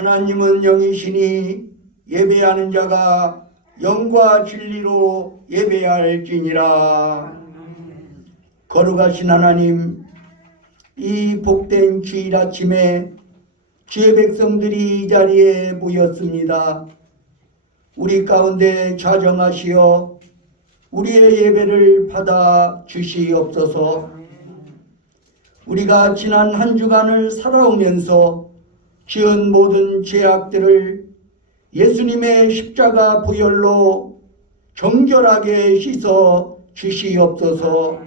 하나님은 영이시니 예배하는 자가 영과 진리로 예배할지니라. 거룩하신 하나님, 이 복된 주일 아침에 주의 백성들이 이 자리에 모였습니다. 우리 가운데 좌정하시어 우리의 예배를 받아 주시옵소서. 우리가 지난 한 주간을 살아오면서 지은 모든 죄악들을 예수님의 십자가 보혈로 정결하게 씻어 주시옵소서.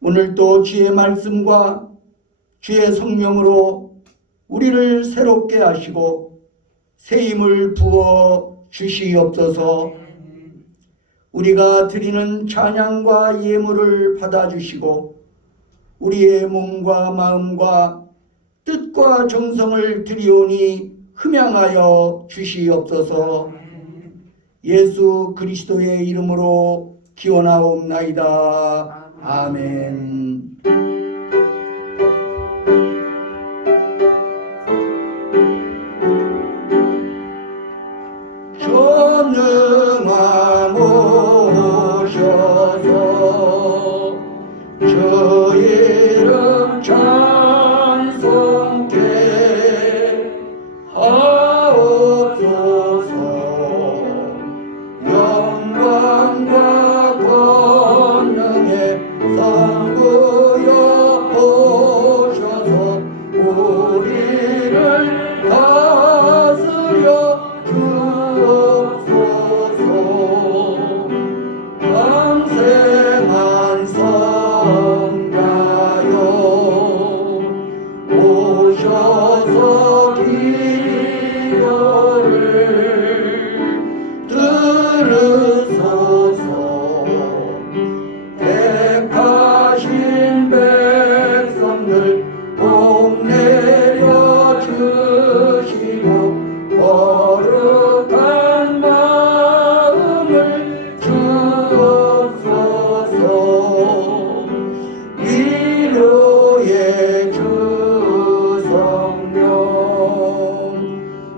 오늘도 주의 말씀과 주의 성령으로 우리를 새롭게 하시고 새 힘을 부어 주시옵소서. 우리가 드리는 찬양과 예물을 받아주시고 우리의 몸과 마음과 뜻과 정성을 드리오니 흠양하여 주시옵소서. 예수 그리스도의 이름으로 기원하옵나이다. 아멘. 전능하모셔서 주 이름 찬송케 하옵소서. 영광과 권능의 성부여 오셔서 우리를 다스려 주옵소서. 강세만 성자여 오셔서 기도를 들으소서. 택하신 백성들 복 내려 주시고 거룩한 마음을 주옵소서. 위로의 주 성령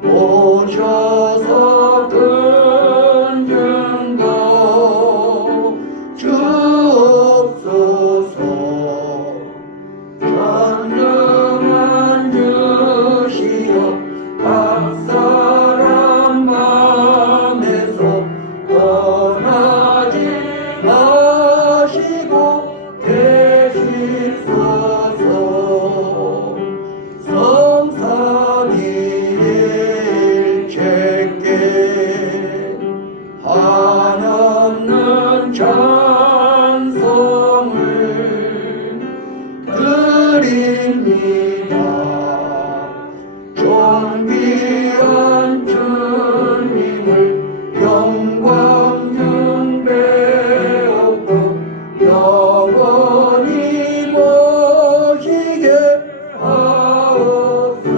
오셔서 큰 증거 주옵소서. 전능한 주시여 각 사람 마음에서 떠나지 마시고 계시소서. 성삼위일체께 한없는 찬송을 드립니다. 존귀한 주님을 영광 중배하고 영원히 모시게 하옵소서.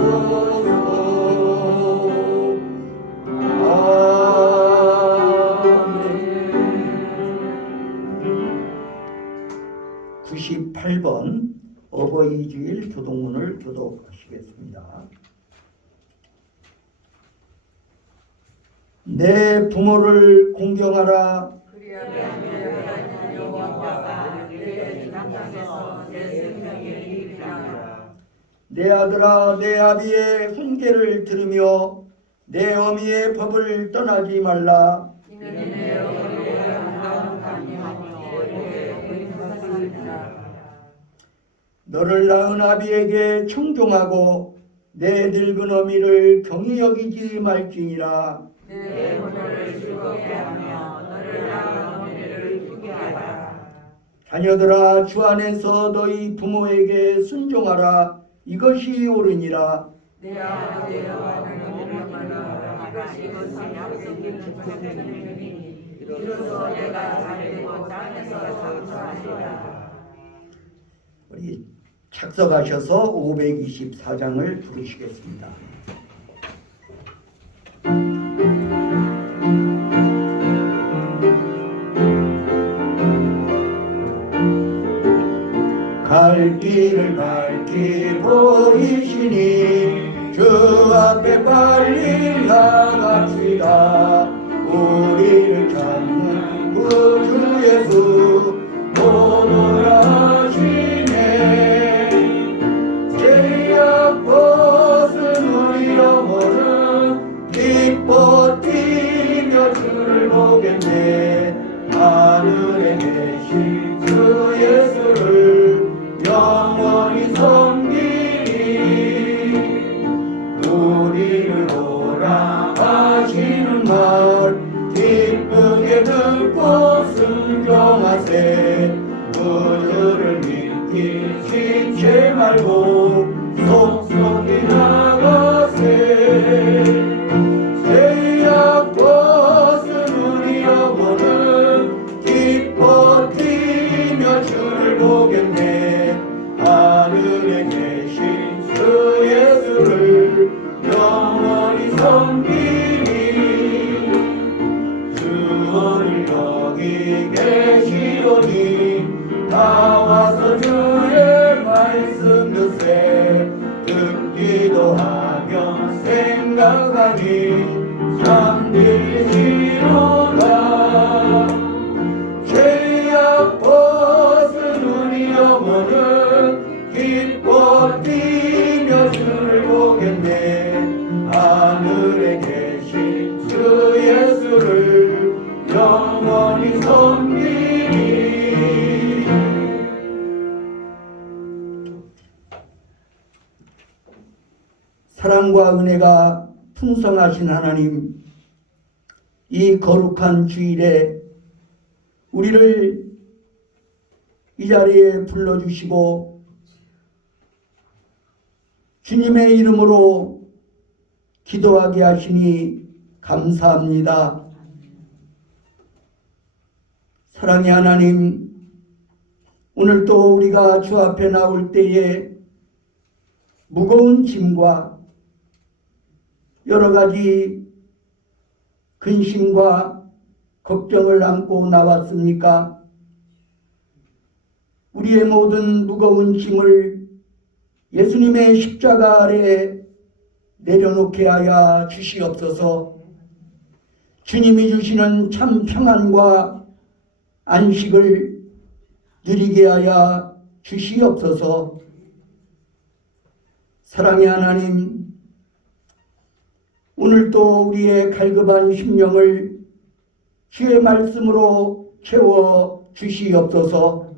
아멘. 98번 어버이 주일 교독문을 교독하시겠습니다. 내 부모를 공경하라. 그리하면 여호와가 내 땅에서 내 생명에 이르리라. 내 아들아, 내 아비의 훈계를 들으며 내 어미의 법을 떠나지 말라. 이는 내 어머니의 안하며 내 의사시리라. 너를 낳은 아비에게 청종하고 내 늙은 어미를 경히 여기지 말지니라. 내 부모를 즐겁게 하며 너를 낳은 어머니를 기쁘게 하라. 자녀들아, 주 안에서 너희 부모에게 순종하라. 이것이 옳으니라. 내 아버지 여호와는 명령하라. 이것은 약속의 기쁨이니 이로써 내가 잘되고 땅에서 장수하리라. 우리 착석하셔서 524장을 부르시겠습니다. 갈 길을 밝히 보이시니 사랑과 은혜가 풍성하신 하나님, 이 거룩한 주일에 우리를 이 자리에 불러주시고 주님의 이름으로 기도하게 하시니 감사합니다. 사랑의 하나님, 오늘 또 우리가 주 앞에 나올 때에 무거운 짐과 여러 가지 근심과 걱정을 안고 나왔습니까? 우리의 모든 무거운 짐을 예수님의 십자가 아래 내려놓게 하여 주시옵소서. 주님이 주시는 참 평안과 안식을 누리게 하여 주시옵소서. 사랑의 하나님, 오늘도 우리의 갈급한 심령을 주의 말씀으로 채워 주시옵소서.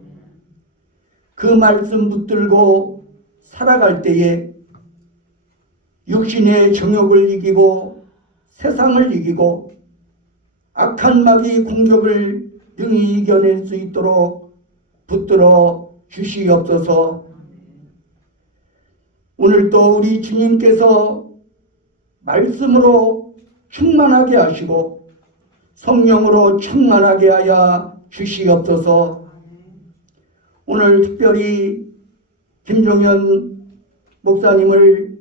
그 말씀 붙들고 살아갈 때에 육신의 정욕을 이기고 세상을 이기고 악한 마귀 공격을 능히 이겨낼 수 있도록 붙들어 주시옵소서. 오늘도 우리 주님께서 말씀으로 충만하게 하시고 성령으로 충만하게 하여 주시옵소서. 오늘 특별히 김종현 목사님을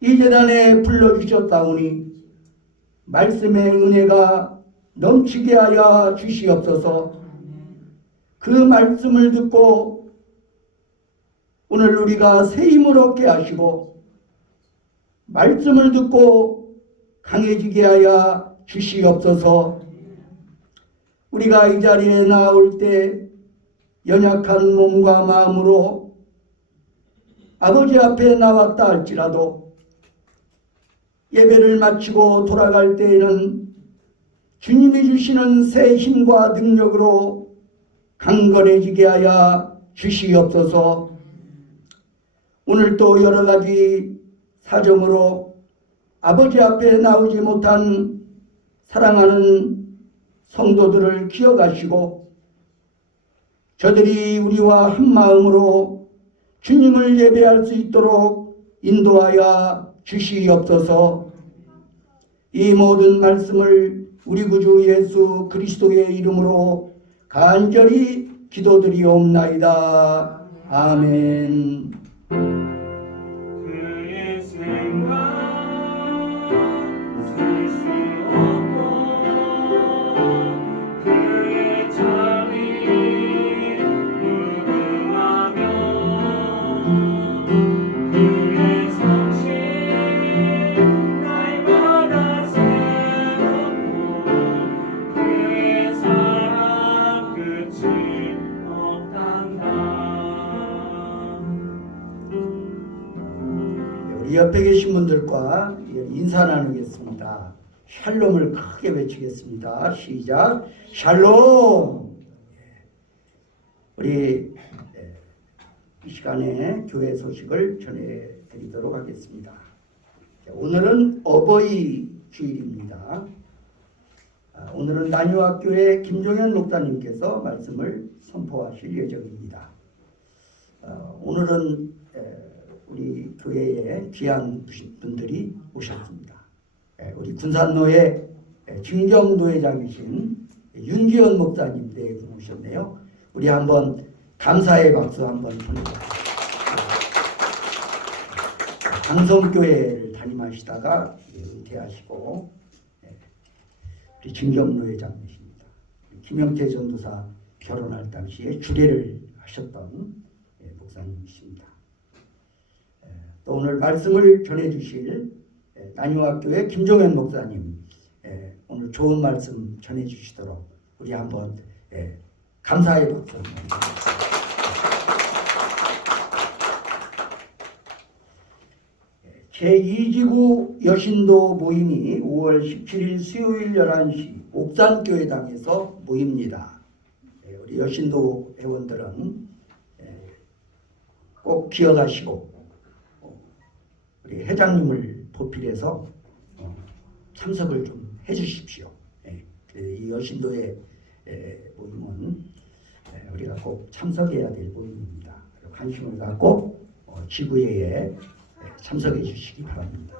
이 재단에 불러주셨다오니 말씀의 은혜가 넘치게 하여 주시옵소서. 그 말씀을 듣고 오늘 우리가 새 힘을 얻게 하시고 말씀을 듣고 강해지게 하여 주시옵소서. 우리가 이 자리에 나올 때 연약한 몸과 마음으로 아버지 앞에 나왔다 할지라도 예배를 마치고 돌아갈 때에는 주님이 주시는 새 힘과 능력으로 강건해지게 하여 주시옵소서. 오늘 또 여러 가지 사정으로 아버지 앞에 나오지 못한 사랑하는 성도들을 기억하시고 저들이 우리와 한 마음으로 주님을 예배할 수 있도록 인도하여 주시옵소서. 이 모든 말씀을 우리 구주 예수 그리스도의 이름으로 간절히 기도드리옵나이다. 아멘. 그의 생각 셀 수 없고 그의 잠이 무궁하며 그의 성실 날마다 새롭고 그의 사랑 끝이 없단다. 우리 옆에 계신 분들과 인사 나누겠습니다. 샬롬을 크게 외치겠습니다. 시작. 샬롬. 우리 이 시간에 교회 소식을 전해드리도록 하겠습니다. 오늘은 어버이 주일입니다. 오늘은 난유학교의 김종현 목사님께서 말씀을 선포하실 예정입니다. 오늘은 우리 교회에 귀한 분들이 오셨습니다. 우리 군산로의 중경노회장이신 윤기현 목사님 오셨네요. 우리 한번 감사의 박수 한번 보내주세요. 강성교회를 담임하시다가 은퇴하시고 우리 중경노회장이십니다. 김영태 전도사 결혼할 당시에 주례를 하셨던 목사님이십니다. 또 오늘 말씀을 전해주실 난유학교의 김종현 목사님, 오늘 좋은 말씀 전해주시도록 우리 한번 감사의 박수 한번 드리겠습니다. 제2지구 여신도 모임이 5월 17일 수요일 11시 옥산교회당에서 모입니다. 우리 여신도 회원들은 꼭 기억하시고 우리 회장님을 보필해서 참석을 좀 해주십시오. 이 여신도의 모임은 우리가 꼭 참석해야 될 모임입니다. 관심을 갖고 지구회에 참석해 주시기 바랍니다.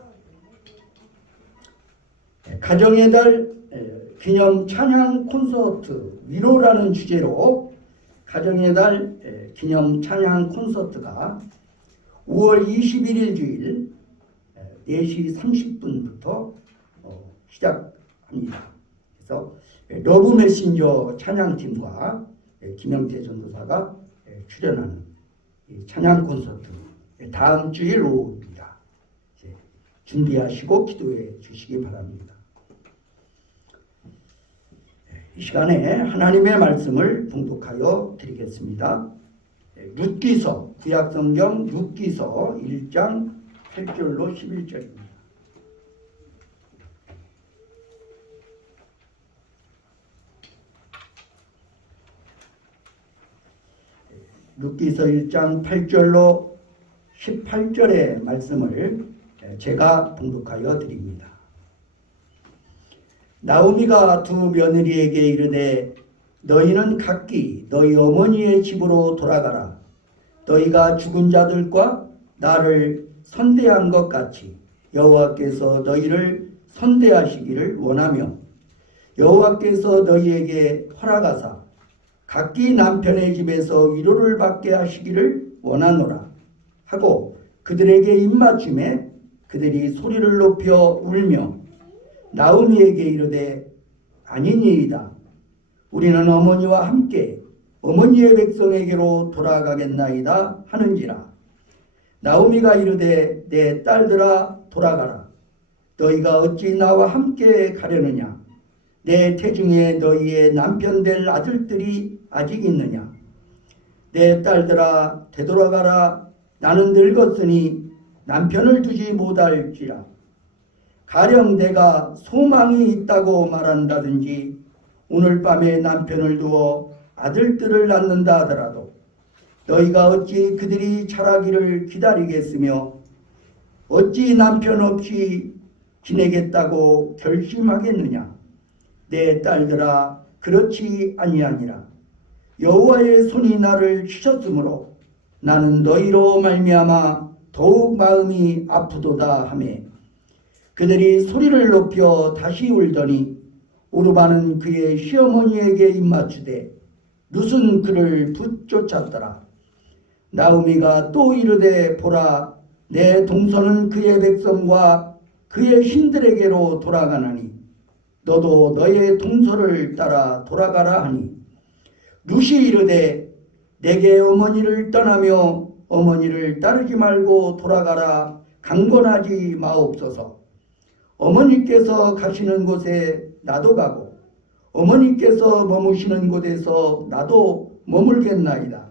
가정의 달 기념 찬양 콘서트 위로라는 주제로 가정의 달 기념 찬양 콘서트가 5월 21일 주일 4시 30분부터 시작합니다. 그래서 러브 메신저 찬양팀과 김영태 전도사가 출연하는 찬양 콘서트 다음 주일 오후입니다. 준비하시고 기도해 주시기 바랍니다. 이 시간에 하나님의 말씀을 봉독하여 드리겠습니다. 룻기서 구약성경 룻기서 1장 8절로 11절입니다. 룻기서 1장 8절로 18절의 말씀을 제가 봉독하여 드립니다. 나오미가 두 며느리에게 이르되 너희는 각기 너희 어머니의 집으로 돌아가라. 너희가 죽은 자들과 나를 선대한 것 같이 여호와께서 너희를 선대하시기를 원하며 여호와께서 너희에게 허락하사 각기 남편의 집에서 위로를 받게 하시기를 원하노라 하고 그들에게 입맞춤에 그들이 소리를 높여 울며 나오미에게 이르되 아니니이다. 우리는 어머니와 함께 어머니의 백성에게로 돌아가겠나이다 하는지라. 나오미가 이르되 내 딸들아 돌아가라. 너희가 어찌 나와 함께 가려느냐. 내 태중에 너희의 남편 될 아들들이 아직 있느냐. 내 딸들아 되돌아가라. 나는 늙었으니 남편을 두지 못할지라. 가령 내가 소망이 있다고 말한다든지 오늘 밤에 남편을 두어 아들들을 낳는다 하더라도 너희가 어찌 그들이 자라기를 기다리겠으며 어찌 남편 없이 지내겠다고 결심하겠느냐. 내 딸들아 그렇지 아니하니라. 여호와의 손이 나를 치셨으므로 나는 너희로 말미암아 더욱 마음이 아프도다 하매 그들이 소리를 높여 다시 울더니 오르바는 그의 시어머니에게 입맞추되 룻은 그를 붙쫓았더라. 나오미가 또 이르되 보라 내 동서는 그의 백성과 그의 신들에게로 돌아가나니 너도 너의 동서를 따라 돌아가라 하니 룻이 이르되 내게 어머니를 떠나며 어머니를 따르지 말고 돌아가라 강권하지 마옵소서. 어머니께서 가시는 곳에 나도 가고 어머니께서 머무시는 곳에서 나도 머물겠나이다.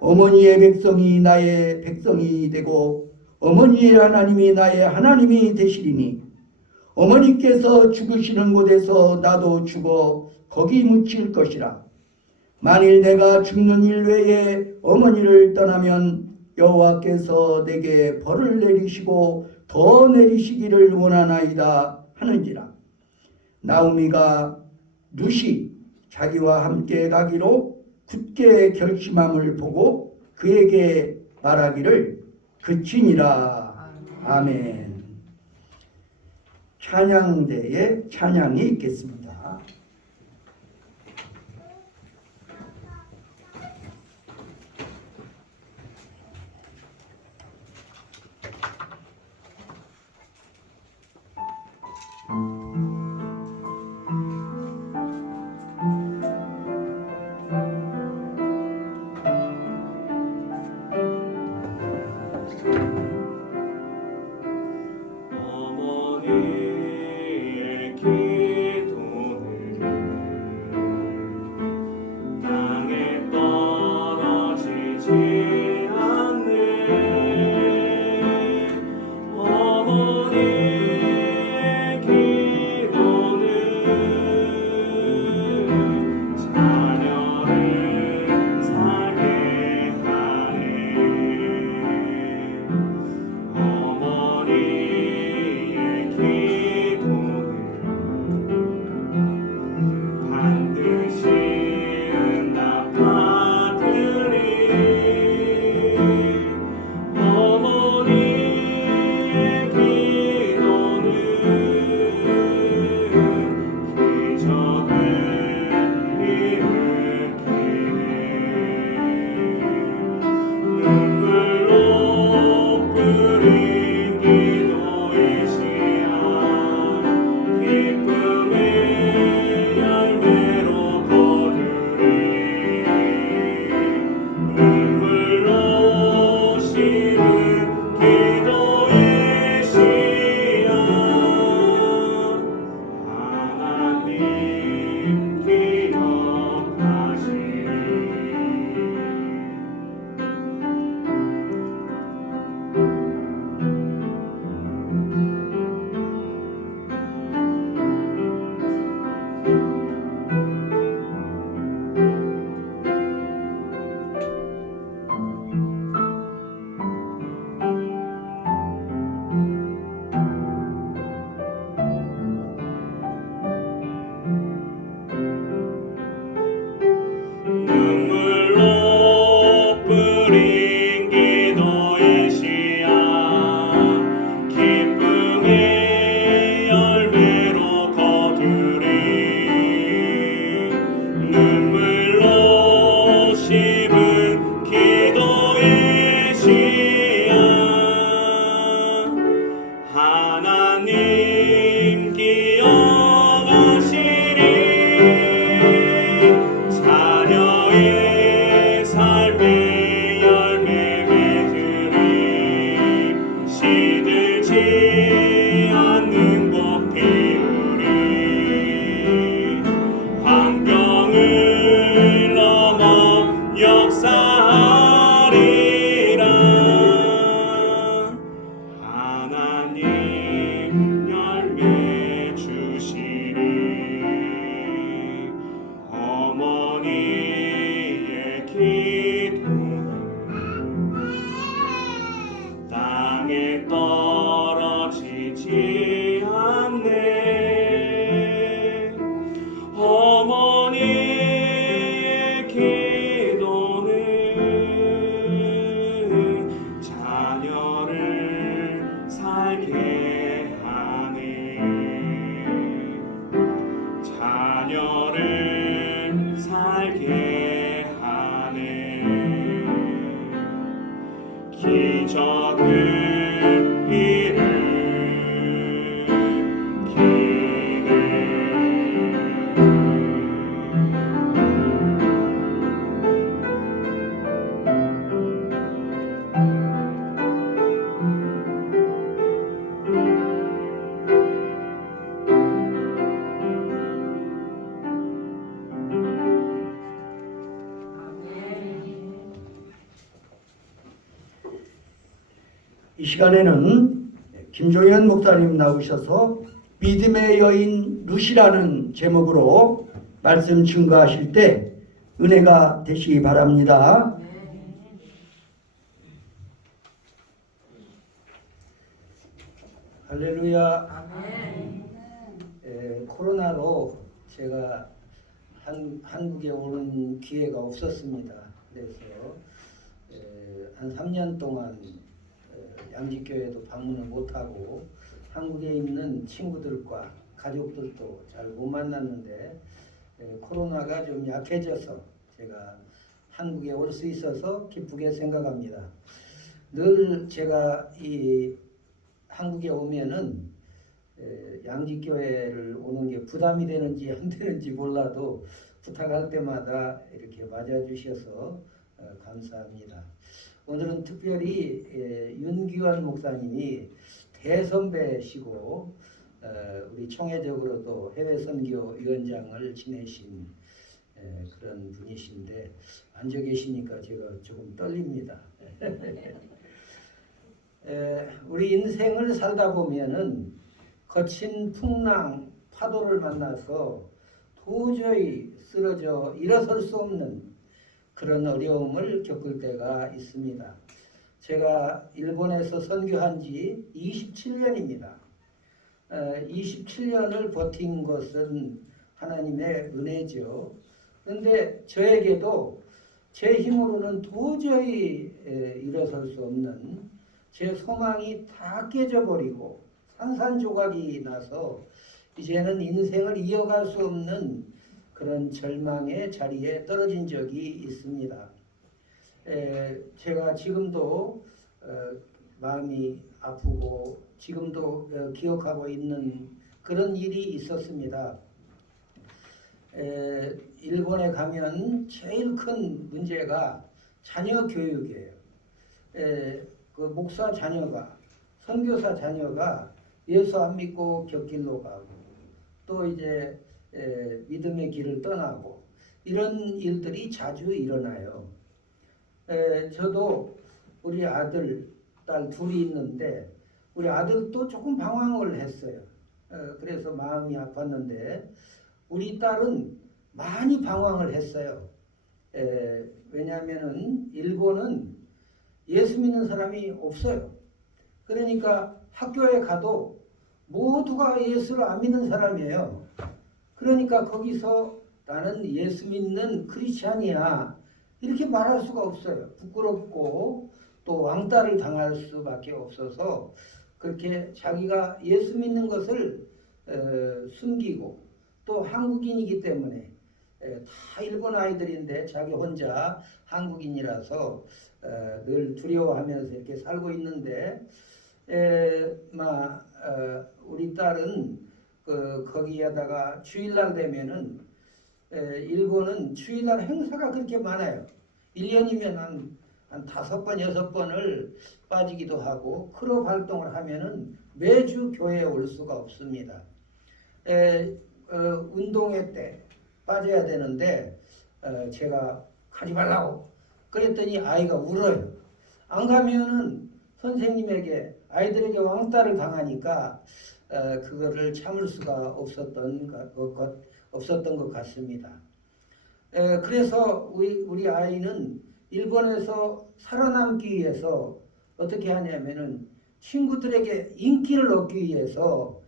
어머니의 백성이 나의 백성이 되고 어머니의 하나님이 나의 하나님이 되시리니 어머니께서 죽으시는 곳에서 나도 죽어 거기 묻힐 것이라. 만일 내가 죽는 일 외에 어머니를 떠나면 여호와께서 내게 벌을 내리시고 더 내리시기를 원하나이다 하는지라. 나오미가 룻이 자기와 함께 가기로 굳게 결심함을 보고 그에게 말하기를 그치니라. 아멘. 찬양대에 찬양이 있겠습니다. 어머니의 기도 땅에 떨어지지 않네. 어머니의 기도는 자녀를 살게 하네. 자녀를 살게 하네. 기적을 이 시간에는 김종현 목사님 나오셔서 믿음의 여인 루시라는 제목으로 말씀 증거하실 때 은혜가 되시기 바랍니다. 할렐루야. 코로나로 제가 한국에 오는 기회가 없었습니다. 그래서 한 3년 동안 양지교회도 방문을 못하고 한국에 있는 친구들과 가족들도 잘 못 만났는데 코로나가 좀 약해져서 제가 한국에 올 수 있어서 기쁘게 생각합니다. 늘 제가 이 한국에 오면은 양지교회를 오는 게 부담이 되는지 안 되는지 몰라도 부탁할 때마다 이렇게 맞아주셔서 감사합니다. 오늘은 특별히 윤기환 목사님이 대선배시고 우리 총회적으로도 해외선교위원장을 지내신 그런 분이신데 앉아 계시니까 제가 조금 떨립니다. 우리 인생을 살다 보면은 거친 풍랑, 파도를 만나서 도저히 쓰러져 일어설 수 없는 그런 어려움을 겪을 때가 있습니다. 제가 일본에서 선교한 지 27년입니다. 27년을 버틴 것은 하나님의 은혜죠. 그런데 저에게도 제 힘으로는 도저히 일어설 수 없는 제 소망이 다 깨져버리고 산산조각이 나서 이제는 인생을 이어갈 수 없는 그런 절망의 자리에 떨어진 적이 있습니다. 제가 지금도 마음이 아프고 지금도 기억하고 있는 그런 일이 있었습니다. 일본에 가면 제일 큰 문제가 자녀 교육이에요. 그 목사 자녀가, 선교사 자녀가 예수 안 믿고 곁길로 가고 또 이제 믿음의 길을 떠나고 이런 일들이 자주 일어나요. 저도 우리 아들, 딸 둘이 있는데 우리 아들도 조금 방황을 했어요. 그래서 마음이 아팠는데 우리 딸은 많이 방황을 했어요. 왜냐하면은 일본은 예수 믿는 사람이 없어요. 그러니까 학교에 가도 모두가 예수를 안 믿는 사람이에요. 그러니까 거기서 나는 예수 믿는 크리스찬이야 이렇게 말할 수가 없어요. 부끄럽고 또 왕따를 당할 수밖에 없어서 그렇게 자기가 예수 믿는 것을 숨기고 또 한국인이기 때문에 다 일본 아이들인데 자기 혼자 한국인이라서 늘 두려워하면서 이렇게 살고 있는데 우리 딸은 거기에다가 주일날 되면은 일본은 주일날 행사가 그렇게 많아요. 1년이면 한 5번, 6번을 빠지기도 하고 클럽 활동을 하면은 매주 교회에 올 수가 없습니다. 운동회 때 빠져야 되는데 제가 가지 말라고 그랬더니 아이가 울어요. 안 가면은 선생님에게 아이들에게 왕따를 당하니까 그거를 참을 수가 없었던 것 같습니다. 그래서 우리 아이는 일본에서 살아남기 위해서 어떻게 하냐면은 친구들에게 인기를 얻기 위해서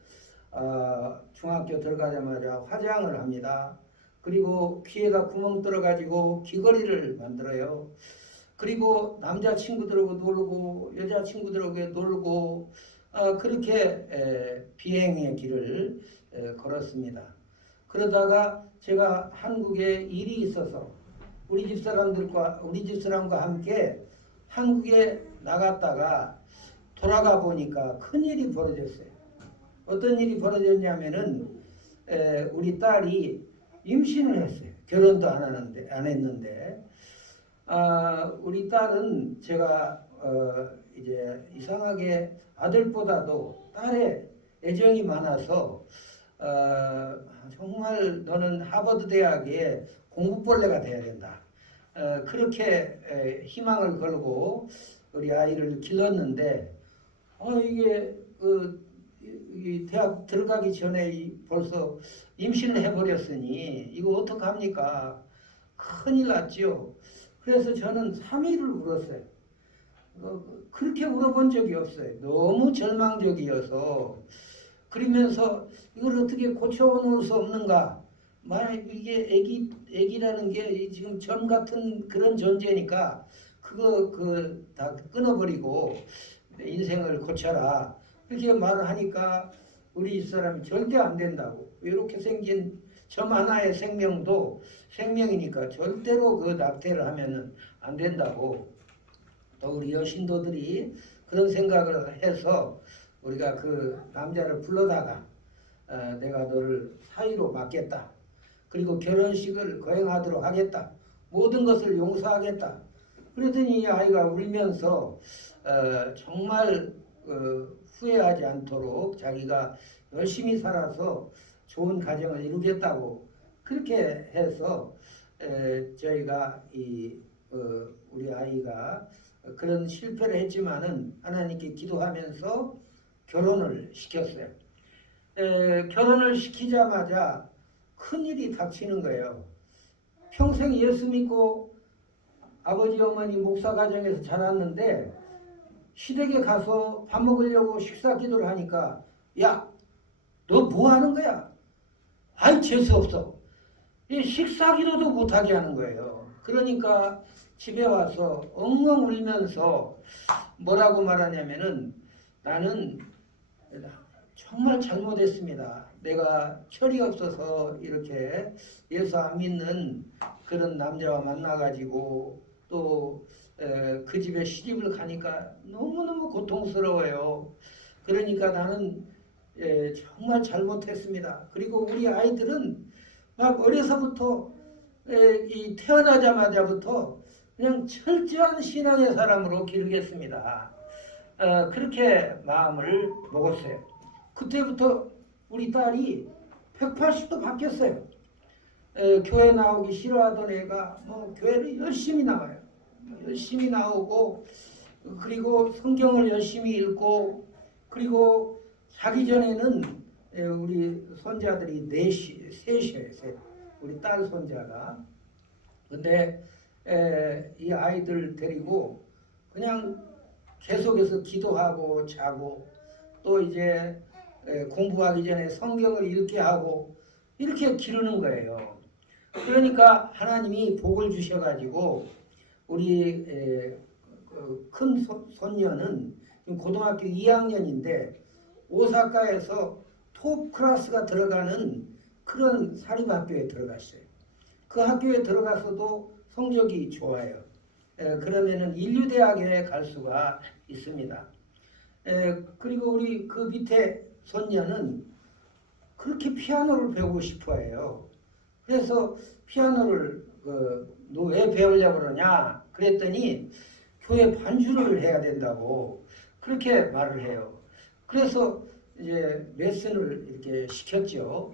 중학교 들어가자마자 화장을 합니다. 그리고 귀에다 구멍 뚫어가지고 귀걸이를 만들어요. 그리고 남자 친구들하고 놀고 여자 친구들하고 놀고 그렇게 비행의 길을 걸었습니다. 그러다가 제가 한국에 일이 있어서 우리 집사람과 함께 한국에 나갔다가 돌아가 보니까 큰일이 벌어졌어요. 어떤 일이 벌어졌냐면은 우리 딸이 임신을 했어요. 결혼도 안 했는데 우리 딸은 제가 이제 이상하게 아들보다도 딸에 애정이 많아서 정말 너는 하버드 대학의 공부벌레가 돼야 된다. 그렇게 희망을 걸고 우리 아이를 길렀는데 이게 이 대학 들어가기 전에 벌써 임신을 해버렸으니 이거 어떡합니까? 큰일 났지요. 그래서 저는 3일을 울었어요. 그렇게 울어본 적이 없어요. 너무 절망적이어서. 그러면서 이걸 어떻게 고쳐놓을 수 없는가? 만약 이게 애기라는 게 지금 전 같은 그런 존재니까 그거 다 끊어버리고 인생을 고쳐라. 그렇게 말을 하니까 우리 집사람이 절대 안 된다고. 이렇게 생긴 점 하나의 생명도 생명이니까 절대로 그 낙태를 하면은 안 된다고. 또 우리 여신도들이 그런 생각을 해서 우리가 그 남자를 불러다가 내가 너를 사위로 맡겠다. 그리고 결혼식을 거행하도록 하겠다. 모든 것을 용서하겠다. 그랬더니 이 아이가 울면서 정말 후회하지 않도록 자기가 열심히 살아서 좋은 가정을 이루겠다고 그렇게 해서 저희가 우리 아이가 그런 실패를 했지만은 하나님께 기도하면서 결혼을 시켰어요. 결혼을 시키자마자 큰일이 닥치는 거예요. 평생 예수 믿고 아버지 어머니 목사 가정에서 자랐는데 시댁에 가서 밥 먹으려고 식사 기도를 하니까 야, 너 뭐 하는 거야? 아이 재수없어. 이 식사 기도도 못하게 하는 거예요. 그러니까 집에 와서 엉엉 울면서 뭐라고 말하냐면은 나는 정말 잘못했습니다. 내가 철이 없어서 이렇게 예수 안 믿는 그런 남자와 만나가지고 또 그 집에 시집을 가니까 너무너무 고통스러워요. 그러니까 나는 정말 잘못했습니다. 그리고 우리 아이들은 막 어려서부터 이 태어나자마자부터 그냥 철저한 신앙의 사람으로 기르겠습니다. 그렇게 마음을 먹었어요. 그때부터 우리 딸이 180도 바뀌었어요. 교회 나오기 싫어하던 애가 교회를 열심히 나와요. 열심히 나오고 그리고 성경을 열심히 읽고 그리고 자기 전에는 우리 손자들이 셋이에요. 우리 딸 손자가. 근데 이 아이들 데리고 그냥 계속해서 기도하고 자고 또 이제 공부하기 전에 성경을 읽게 하고 이렇게 기르는 거예요. 그러니까 하나님이 복을 주셔가지고 우리 큰 손녀는 지금 고등학교 2학년인데 오사카에서 톱 클래스가 들어가는 그런 사립학교에 들어갔어요. 그 학교에 들어가서도 성적이 좋아요. 그러면은 인류대학에 갈 수가 있습니다. 그리고 우리 그 밑에 손녀는 그렇게 피아노를 배우고 싶어 해요. 그래서 피아노를 너 왜 배우려고 그러냐? 그랬더니 교회 반주를 해야 된다고 그렇게 말을 해요. 그래서 이제 레슨을 이렇게 시켰죠.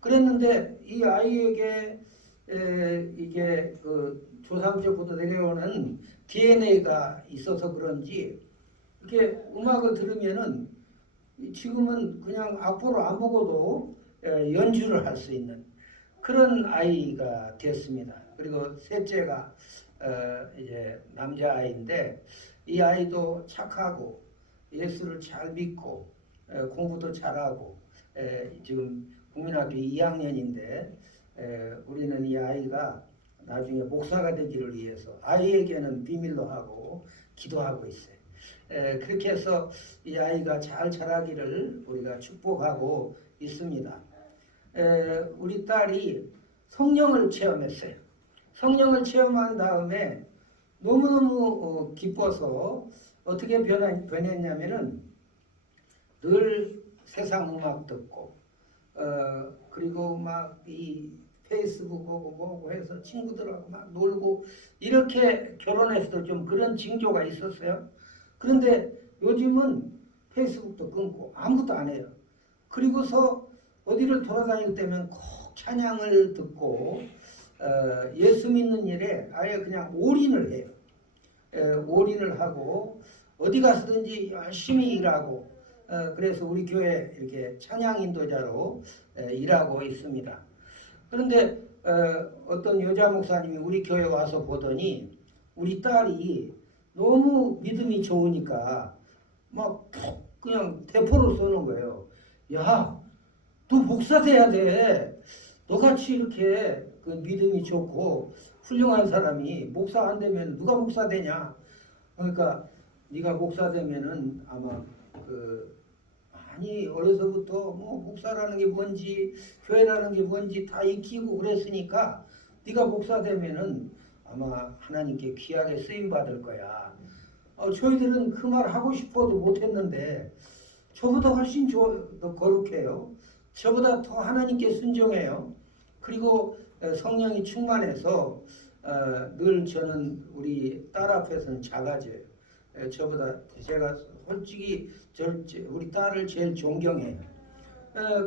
그랬는데 이 아이에게 이게 그 조상적부터 내려오는 DNA가 있어서 그런지 이렇게 음악을 들으면은 지금은 그냥 악보를 안 보고도 연주를 할 수 있는 그런 아이가 됐습니다. 그리고 셋째가 이제 남자아이인데 이 아이도 착하고 예수를 잘 믿고 공부도 잘하고 지금 국민학교 2학년인데 우리는 이 아이가 나중에 목사가 되기를 위해서 아이에게는 비밀로 하고 기도하고 있어요. 그렇게 해서 이 아이가 잘 자라기를 우리가 축복하고 있습니다. 우리 딸이 성령을 체험했어요. 성령을 체험한 다음에 너무너무 기뻐서 어떻게 변했냐면은 늘 세상 음악 듣고 그리고 막 이 페이스북 보고 뭐고 해서 친구들하고 막 놀고 이렇게 결혼해서도 좀 그런 징조가 있었어요. 그런데 요즘은 페이스북도 끊고 아무것도 안 해요. 그리고서 어디를 돌아다닐 때면 꼭 찬양을 듣고 예수 믿는 일에 아예 그냥 올인을 해요. 올인을 하고 어디 가서든지 열심히 일하고 그래서 우리 교회 이렇게 찬양 인도자로 일하고 있습니다. 그런데 어떤 여자 목사님이 우리 교회 와서 보더니 우리 딸이 너무 믿음이 좋으니까 막 그냥 대포를 쏘는 거예요. 야, 너 목사 돼야 돼. 너같이 이렇게 그 믿음이 좋고 훌륭한 사람이 목사 안 되면 누가 목사 되냐? 그러니까 네가 목사 되면은 아마 아니 어려서부터 뭐 목사라는 게 뭔지 교회라는 게 뭔지 다 익히고 그랬으니까 네가 목사 되면은 아마 하나님께 귀하게 쓰임 받을 거야. 저희들은 그 말 하고 싶어도 못했는데 저보다 훨씬 더 거룩해요. 저보다 더 하나님께 순종해요. 그리고 성령이 충만해서 늘 저는 우리 딸 앞에서는 작아져요. 저보다 제가 솔직히 우리 딸을 제일 존경해요.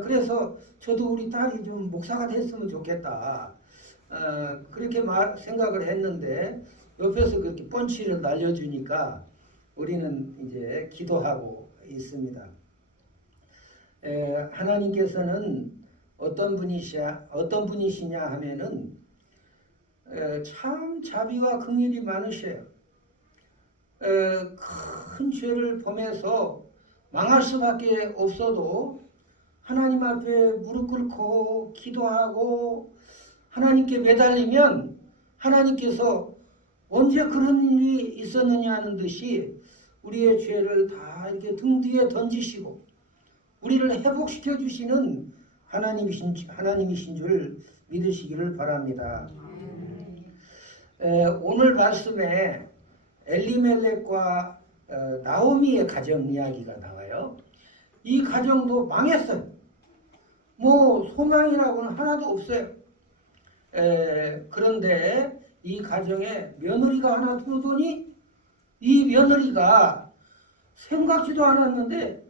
그래서 저도 우리 딸이 좀 목사가 됐으면 좋겠다. 그렇게 생각을 했는데 옆에서 그렇게 펀치를 날려주니까 우리는 이제 기도하고 있습니다. 하나님께서는 어떤 분이시냐 하면은 참 자비와 긍휼이 많으셔요. 큰 죄를 범해서 망할 수밖에 없어도 하나님 앞에 무릎 꿇고 기도하고 하나님께 매달리면 하나님께서 언제 그런 일이 있었느냐 하는 듯이 우리의 죄를 다 이렇게 등 뒤에 던지시고 우리를 회복시켜 주시는 하나님이신 줄 믿으시기를 바랍니다. 오늘 말씀에 엘리멜렉과 나오미의 가정 이야기가 나와요. 이 가정도 망했어요. 뭐 소망이라고는 하나도 없어요. 그런데 이 가정에 며느리가 하나 들어오더니 이 며느리가 생각지도 않았는데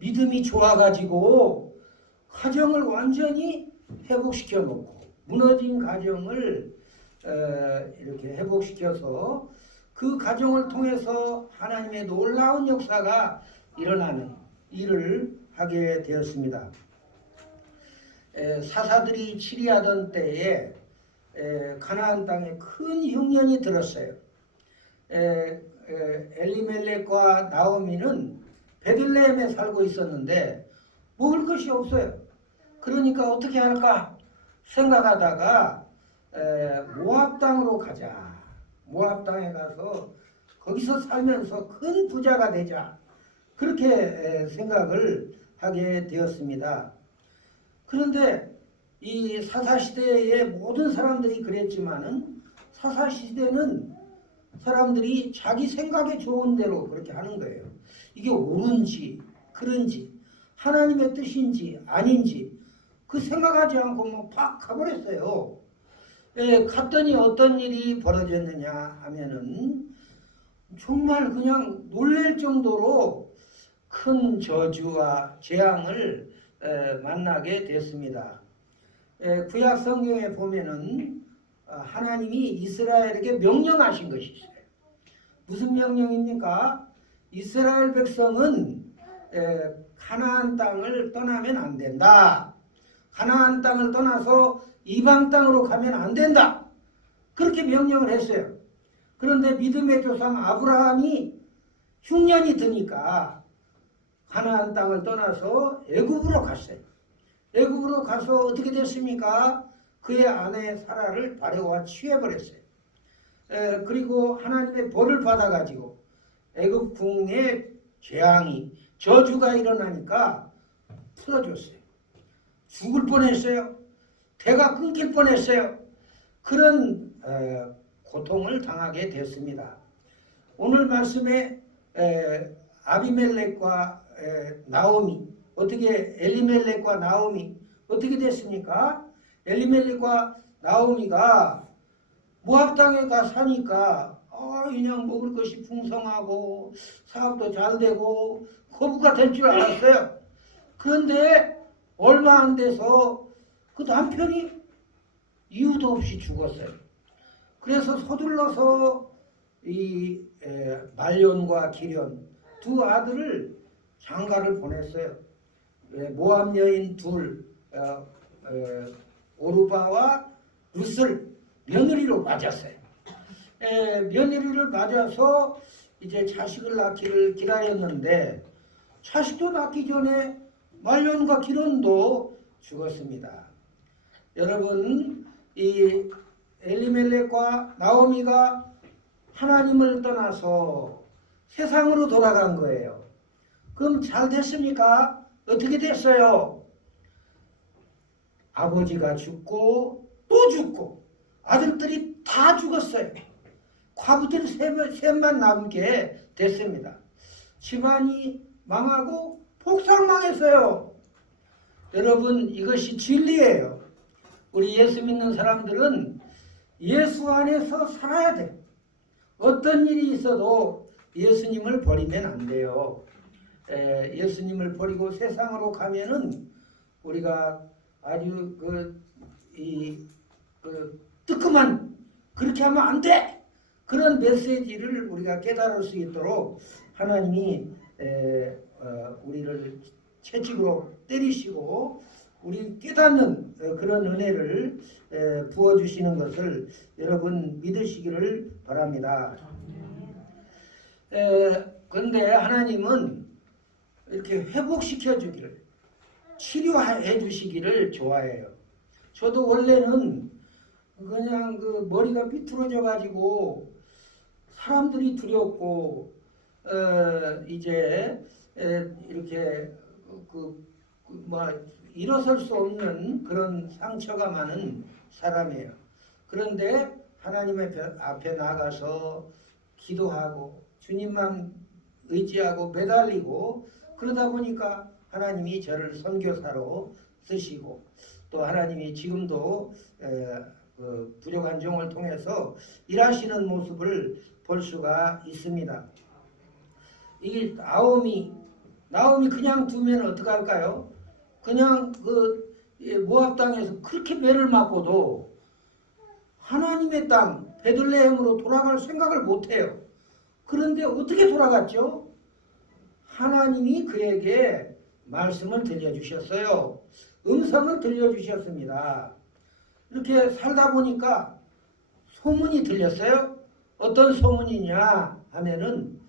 믿음이 좋아가지고 가정을 완전히 회복시켜 놓고 무너진 가정을 이렇게 회복시켜서 그 가정을 통해서 하나님의 놀라운 역사가 일어나는 일을 하게 되었습니다. 사사들이 치리하던 때에 가나안 땅에 큰 흉년이 들었어요. 엘리멜렉과 나오미는 베들레헴에 살고 있었는데 먹을 것이 없어요. 그러니까 어떻게 할까 생각하다가 모압 땅으로 가자. 모압 땅에 가서 거기서 살면서 큰 부자가 되자. 그렇게 생각을 하게 되었습니다. 그런데 이 사사시대의 모든 사람들이 그랬지만은 사사시대는 사람들이 자기 생각에 좋은 대로 그렇게 하는 거예요. 이게 옳은지 그런지 하나님의 뜻인지 아닌지 그 생각하지 않고 뭐 팍 가버렸어요. 갔더니 어떤 일이 벌어졌느냐 하면은 정말 그냥 놀랄 정도로 큰 저주와 재앙을 만나게 됐습니다. 구약 성경에 보면은 하나님이 이스라엘에게 명령하신 것이 있어요. 무슨 명령입니까? 이스라엘 백성은 가나안 땅을 떠나면 안 된다. 가나안 땅을 떠나서 이방 땅으로 가면 안 된다. 그렇게 명령을 했어요. 그런데 믿음의 조상 아브라함이 흉년이 드니까 가나안 땅을 떠나서 애굽으로 갔어요. 애굽으로 가서 어떻게 됐습니까? 그의 아내 사라를 바로와 취해버렸어요. 그리고 하나님의 벌을 받아가지고 애굽 궁의 재앙이 저주가 일어나니까 풀어줬어요. 죽을 뻔했어요. 대가 끊길 뻔했어요. 그런 고통을 당하게 됐습니다. 오늘 말씀에 아비멜렉과 나오미 어떻게 엘리멜렉과 나오미 어떻게 됐습니까? 엘리멜렉과 나오미가 모압 땅에 가 사니까 그냥 먹을 것이 풍성하고 사업도 잘 되고 거부가 될 줄 알았어요. 그런데 얼마 안 돼서 그 남편이 이유도 없이 죽었어요. 그래서 서둘러서 이 말론과 기련 두 아들을 장가를 보냈어요. 모압 여인 둘 오르바와 룻을 며느리로 맞았어요. 며느리를 맞아서 이제 자식을 낳기를 기다렸는데 자식도 낳기 전에 말론과 기련도 죽었습니다. 여러분, 이 엘리멜렉과 나오미가 하나님을 떠나서 세상으로 돌아간 거예요. 그럼 잘 됐습니까? 어떻게 됐어요? 아버지가 죽고 또 죽고 아들들이 다 죽었어요. 과부들 셋만 남게 됐습니다. 집안이 망하고 폭삭망했어요. 여러분, 이것이 진리예요. 우리 예수 믿는 사람들은 예수 안에서 살아야 돼. 어떤 일이 있어도 예수님을 버리면 안 돼요. 예수님을 버리고 세상으로 가면은 우리가 아주 뜨끔한 그렇게 하면 안 돼. 그런 메시지를 우리가 깨달을 수 있도록 하나님이 우리를 채찍으로 때리시고 우리 깨닫는 그런 은혜를 부어주시는 것을 여러분 믿으시기를 바랍니다. 그런데 하나님은 이렇게 회복시켜 주기를, 치료해 주시기를 좋아해요. 저도 원래는 그냥 그 머리가 삐뚤어져 가지고 사람들이 두렵고 이제 이렇게 일어설 수 없는 그런 상처가 많은 사람이에요. 그런데 하나님의 앞에 나가서 기도하고 주님만 의지하고 매달리고 그러다 보니까 하나님이 저를 선교사로 쓰시고 또 하나님이 지금도 부족한 종을 통해서 일하시는 모습을 볼 수가 있습니다. 이게 나오미 그냥 두면 어떡할까요? 그냥 모압 땅에서 그렇게 매를 맞고도 하나님의 땅 베들레헴으로 돌아갈 생각을 못해요. 그런데 어떻게 돌아갔죠? 하나님이 그에게 말씀을 들려주셨어요. 음성을 들려주셨습니다. 이렇게 살다 보니까 소문이 들렸어요. 어떤 소문이냐 하면은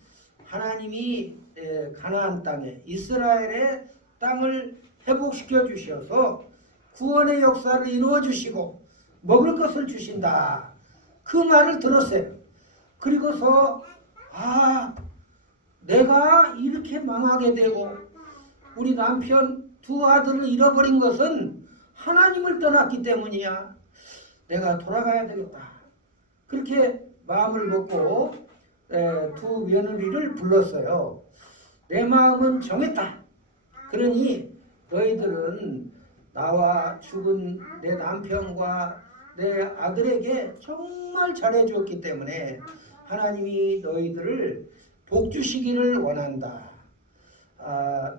하나님이 가나안 땅에 이스라엘의 땅을 회복시켜 주셔서 구원의 역사를 이루어 주시고 먹을 것을 주신다. 그 말을 들었어요. 그리고서 내가 이렇게 망하게 되고 우리 남편 두 아들을 잃어버린 것은 하나님을 떠났기 때문이야. 내가 돌아가야 되겠다. 그렇게 마음을 먹고 두 며느리를 불렀어요. 내 마음은 정했다. 그러니 너희들은 나와 죽은 내 남편과 내 아들에게 정말 잘해줬기 때문에 하나님이 너희들을 복 주시기를 원한다.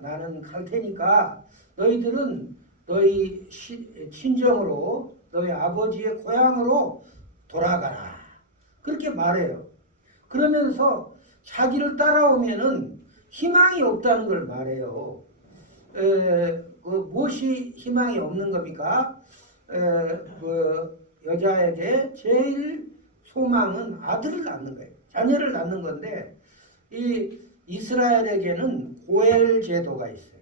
나는 갈 테니까 너희들은 너희 친정으로 너희 아버지의 고향으로 돌아가라. 그렇게 말해요. 그러면서 자기를 따라오면은 희망이 없다는 걸 말해요. 무엇이 희망이 없는 겁니까? 여자에게 제일 소망은 아들을 낳는 거예요. 자녀를 낳는 건데 이 이스라엘에게는 고엘 제도가 있어요.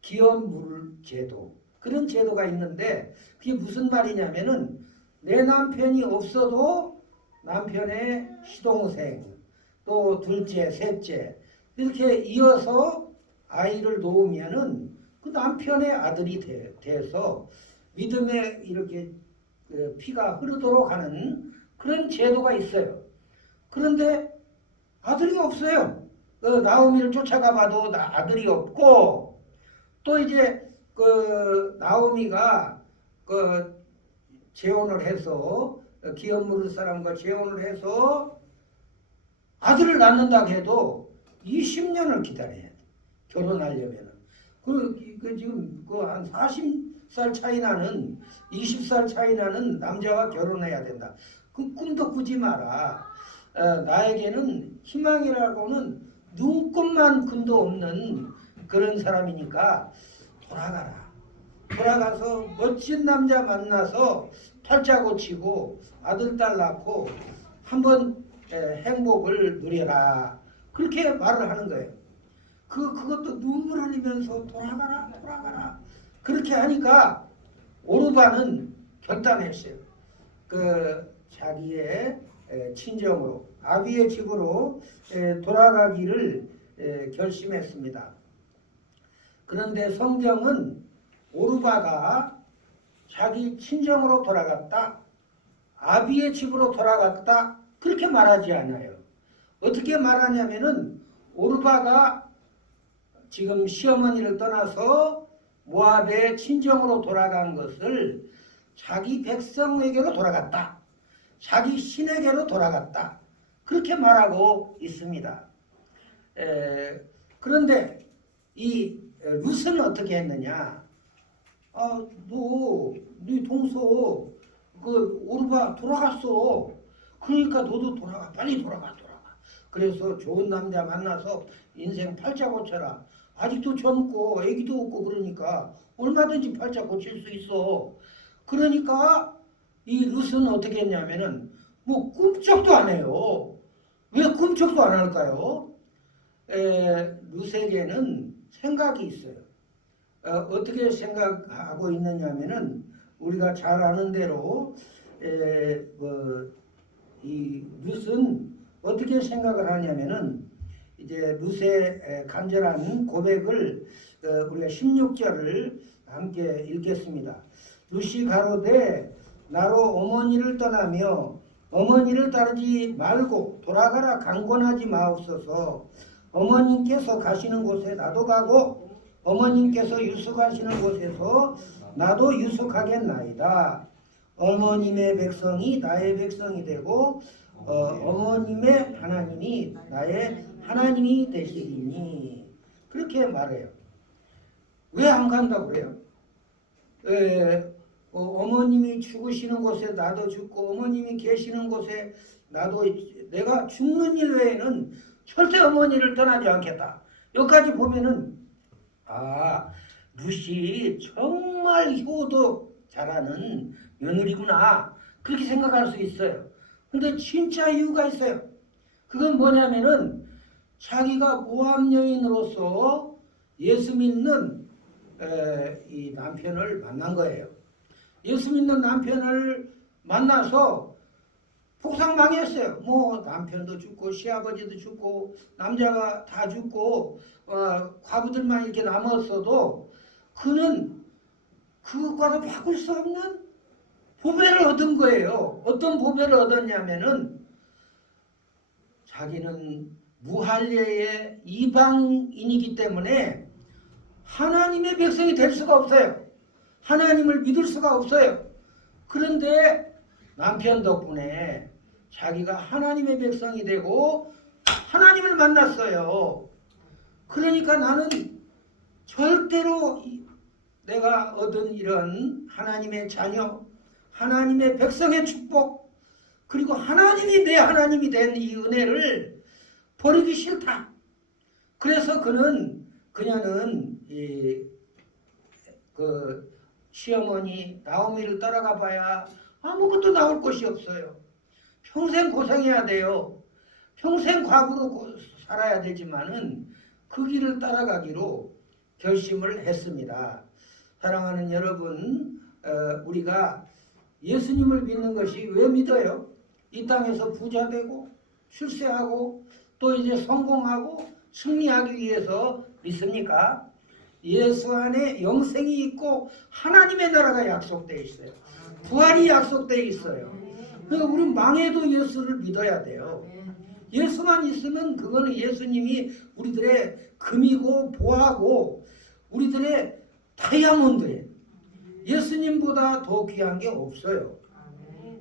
기업 물 제도. 그런 제도가 있는데 그게 무슨 말이냐면은 내 남편이 없어도 남편의 시동생, 또 둘째, 셋째 이렇게 이어서 아이를 놓으면은 그 남편의 아들이 돼서 믿음에 이렇게 피가 흐르도록 하는 그런 제도가 있어요. 그런데 아들이 없어요. 나오미를 쫓아가 봐도 아들이 없고, 또 이제 나오미가 재혼을 해서 기업 물을 사람과 재혼을 해서 아들을 낳는다고 해도 20년을 기다려야 돼. 결혼하려면은. 지금 한 40살 차이 나는 20살 차이 나는 남자와 결혼해야 된다. 그 꿈도 꾸지 마라. 나에게는 희망이라고는 눈꼽만큼도 없는 그런 사람이니까 돌아가라. 돌아가서 멋진 남자 만나서 팔자 고치고 아들 딸 낳고 한번 행복을 누려라. 그렇게 말을 하는 거예요. 그것도 눈물 흘리면서 돌아가라 돌아가라 그렇게 하니까 오르바는 결단했어요. 자기의 친정으로 아비의 집으로 돌아가기를 결심했습니다. 그런데 성경은 오르바가 자기 친정으로 돌아갔다, 아비의 집으로 돌아갔다 그렇게 말하지 않아요. 어떻게 말하냐면은 오르바가 지금 시어머니를 떠나서 모압의 친정으로 돌아간 것을 자기 백성에게로 돌아갔다, 자기 신에게로 돌아갔다 그렇게 말하고 있습니다. 그런데 이 룻은 어떻게 했느냐? 네 동서 오르바 돌아갔어. 그러니까 너도 돌아가, 빨리 돌아가. 그래서 좋은 남자 만나서 인생 팔자 고쳐라. 아직도 젊고 애기도 없고 그러니까 얼마든지 팔자 고칠 수 있어. 그러니까 이 룻은 어떻게 했냐면은 뭐 꿈쩍도 안 해요. 왜 꿈쩍도 안 할까요? 룻에게는 생각이 있어요. 어떻게 생각하고 있느냐면은 우리가 잘 아는 대로 이 룻은 어떻게 생각을 하냐면은 이제 룻의 간절한 고백을 우리가 16절을 함께 읽겠습니다. 룻이 가로되 나로 어머니를 떠나며 어머니를 따르지 말고 돌아가라 강권하지 마옵소서. 어머님께서 가시는 곳에 나도 가고 어머님께서 유숙하시는 곳에서 나도 유숙하겠나이다. 어머님의 백성이 나의 백성이 되고 어머님의 하나님이 나의 하나님이 되시리니 그렇게 말해요. 왜 안 간다고 그래요? 어머님이 죽으시는 곳에 나도 죽고 어머님이 계시는 곳에 나도 내가 죽는 일 외에는 절대 어머니를 떠나지 않겠다. 여기까지 보면은 룻이 정말 효도 잘하는 며느리구나 그렇게 생각할 수 있어요. 근데 진짜 이유가 있어요. 그건 뭐냐면은 자기가 모압 여인으로서 예수 믿는 이 남편을 만난 거예요. 예수 믿는 남편을 만나서 폭삭망했어요. 뭐 남편도 죽고 시아버지도 죽고 남자가 다 죽고 과부들만 이렇게 남았어도 그는 그것과도 바꿀 수 없는 보배를 얻은 거예요. 어떤 보배를 얻었냐면은 자기는 무할례의 이방인이기 때문에 하나님의 백성이 될 수가 없어요. 하나님을 믿을 수가 없어요. 그런데 남편 덕분에 자기가 하나님의 백성이 되고 하나님을 만났어요. 그러니까 나는 절대로 내가 얻은 이런 하나님의 자녀, 하나님의 백성의 축복, 그리고 하나님이 내 하나님이 된 이 은혜를 버리기 싫다. 그래서 그녀는 시어머니 나오미를 따라가 봐야 아무것도 나올 것이 없어요. 평생 고생해야 돼요. 평생 과부로 살아야 되지만은 그 길을 따라가기로 결심을 했습니다. 사랑하는 여러분, 우리가 예수님을 믿는 것이 왜 믿어요? 이 땅에서 부자 되고 출세하고 또 이제 성공하고 승리하기 위해서 믿습니까? 예수 안에 영생이 있고 하나님의 나라가 약속되어 있어요. 부활이 약속되어 있어요. 그러니까 우리는 망해도 예수를 믿어야 돼요. 예수만 있으면 그거는 예수님이 우리들의 금이고 보화고 우리들의 다이아몬드예요. 예수님보다 더 귀한 게 없어요.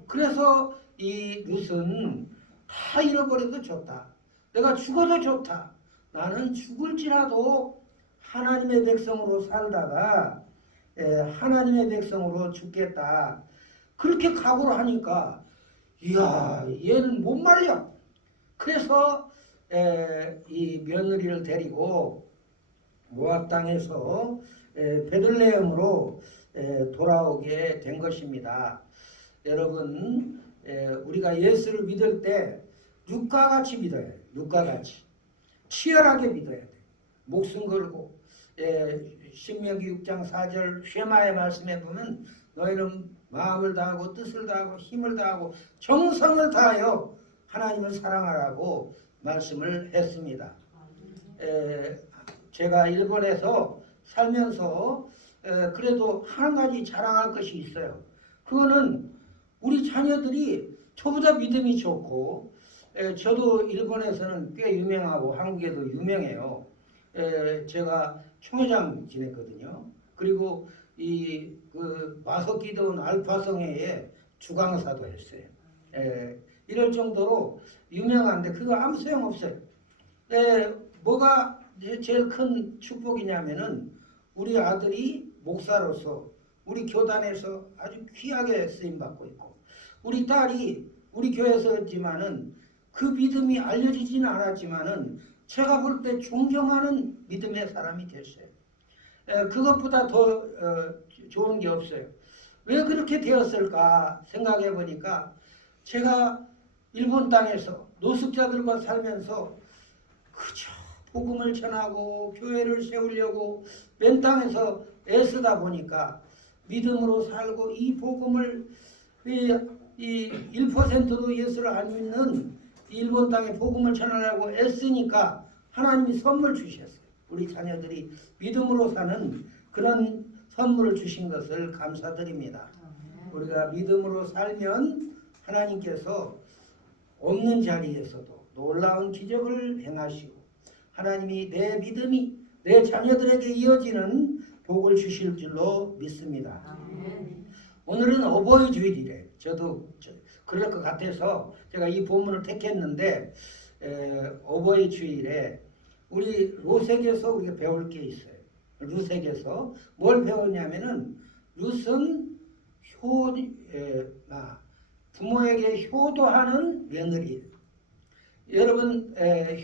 그래서 이 룻은 다 잃어버려도 좋다. 내가 죽어도 좋다. 나는 죽을지라도 하나님의 백성으로 살다가 하나님의 백성으로 죽겠다. 그렇게 각오를 하니까 이야 얘는 못 말려. 그래서 이 며느리를 데리고 모압 땅에서 베들레헴으로 돌아오게 된 것입니다. 여러분 우리가 예수를 믿을 때 룻과 같이 믿어야 돼요. 룻과 같이 치열하게 믿어야 돼요. 목숨 걸고 신명기 6장 4절 쉐마의 말씀에 보면 너희는 마음을 다하고 뜻을 다하고 힘을 다하고 정성을 다하여 하나님을 사랑하라고 말씀을 했습니다. 제가 일본에서 살면서 그래도 한 가지 자랑할 것이 있어요. 그거는 우리 자녀들이 저보다 믿음이 좋고 저도 일본에서는 꽤 유명하고 한국에도 유명해요. 제가 총회장 지냈거든요. 그리고 그 마석기도원 알파성회에 주강사도 했어요. 이럴 정도로 유명한데 그거 아무 소용없어요. 뭐가 제일 큰 축복이냐면은 우리 아들이 목사로서 우리 교단에서 아주 귀하게 쓰임받고 있고 우리 딸이 우리 교회에서지만은 그 믿음이 알려지지는 않았지만은 제가 볼 때 존경하는 믿음의 사람이 됐어요. 그것보다 더 좋은 게 없어요. 왜 그렇게 되었을까 생각해 보니까 제가 일본 땅에서 노숙자들과 살면서 그저 복음을 전하고 교회를 세우려고 맨 땅에서 애쓰다 보니까 믿음으로 살고 이 복음을 이 1%도 예수를 안 믿는 일본 땅에 복음을 전하려고 애쓰니까 하나님이 선물 주셨어요. 우리 자녀들이 믿음으로 사는 그런 선물을 주신 것을 감사드립니다. 우리가 믿음으로 살면 하나님께서 없는 자리에서도 놀라운 기적을 행하시고 하나님이 내 믿음이 내 자녀들에게 이어지는 복을 주실 줄로 믿습니다. 오늘은 어버이 주일이래. 저도 그럴 것 같아서 제가 이 본문을 택했는데 어버이 주일에 우리 룻에게서 우리가 배울 게 있어요. 룻에게서 뭘 배웠냐면은 룻은 부모에게 효도하는 며느리. 여러분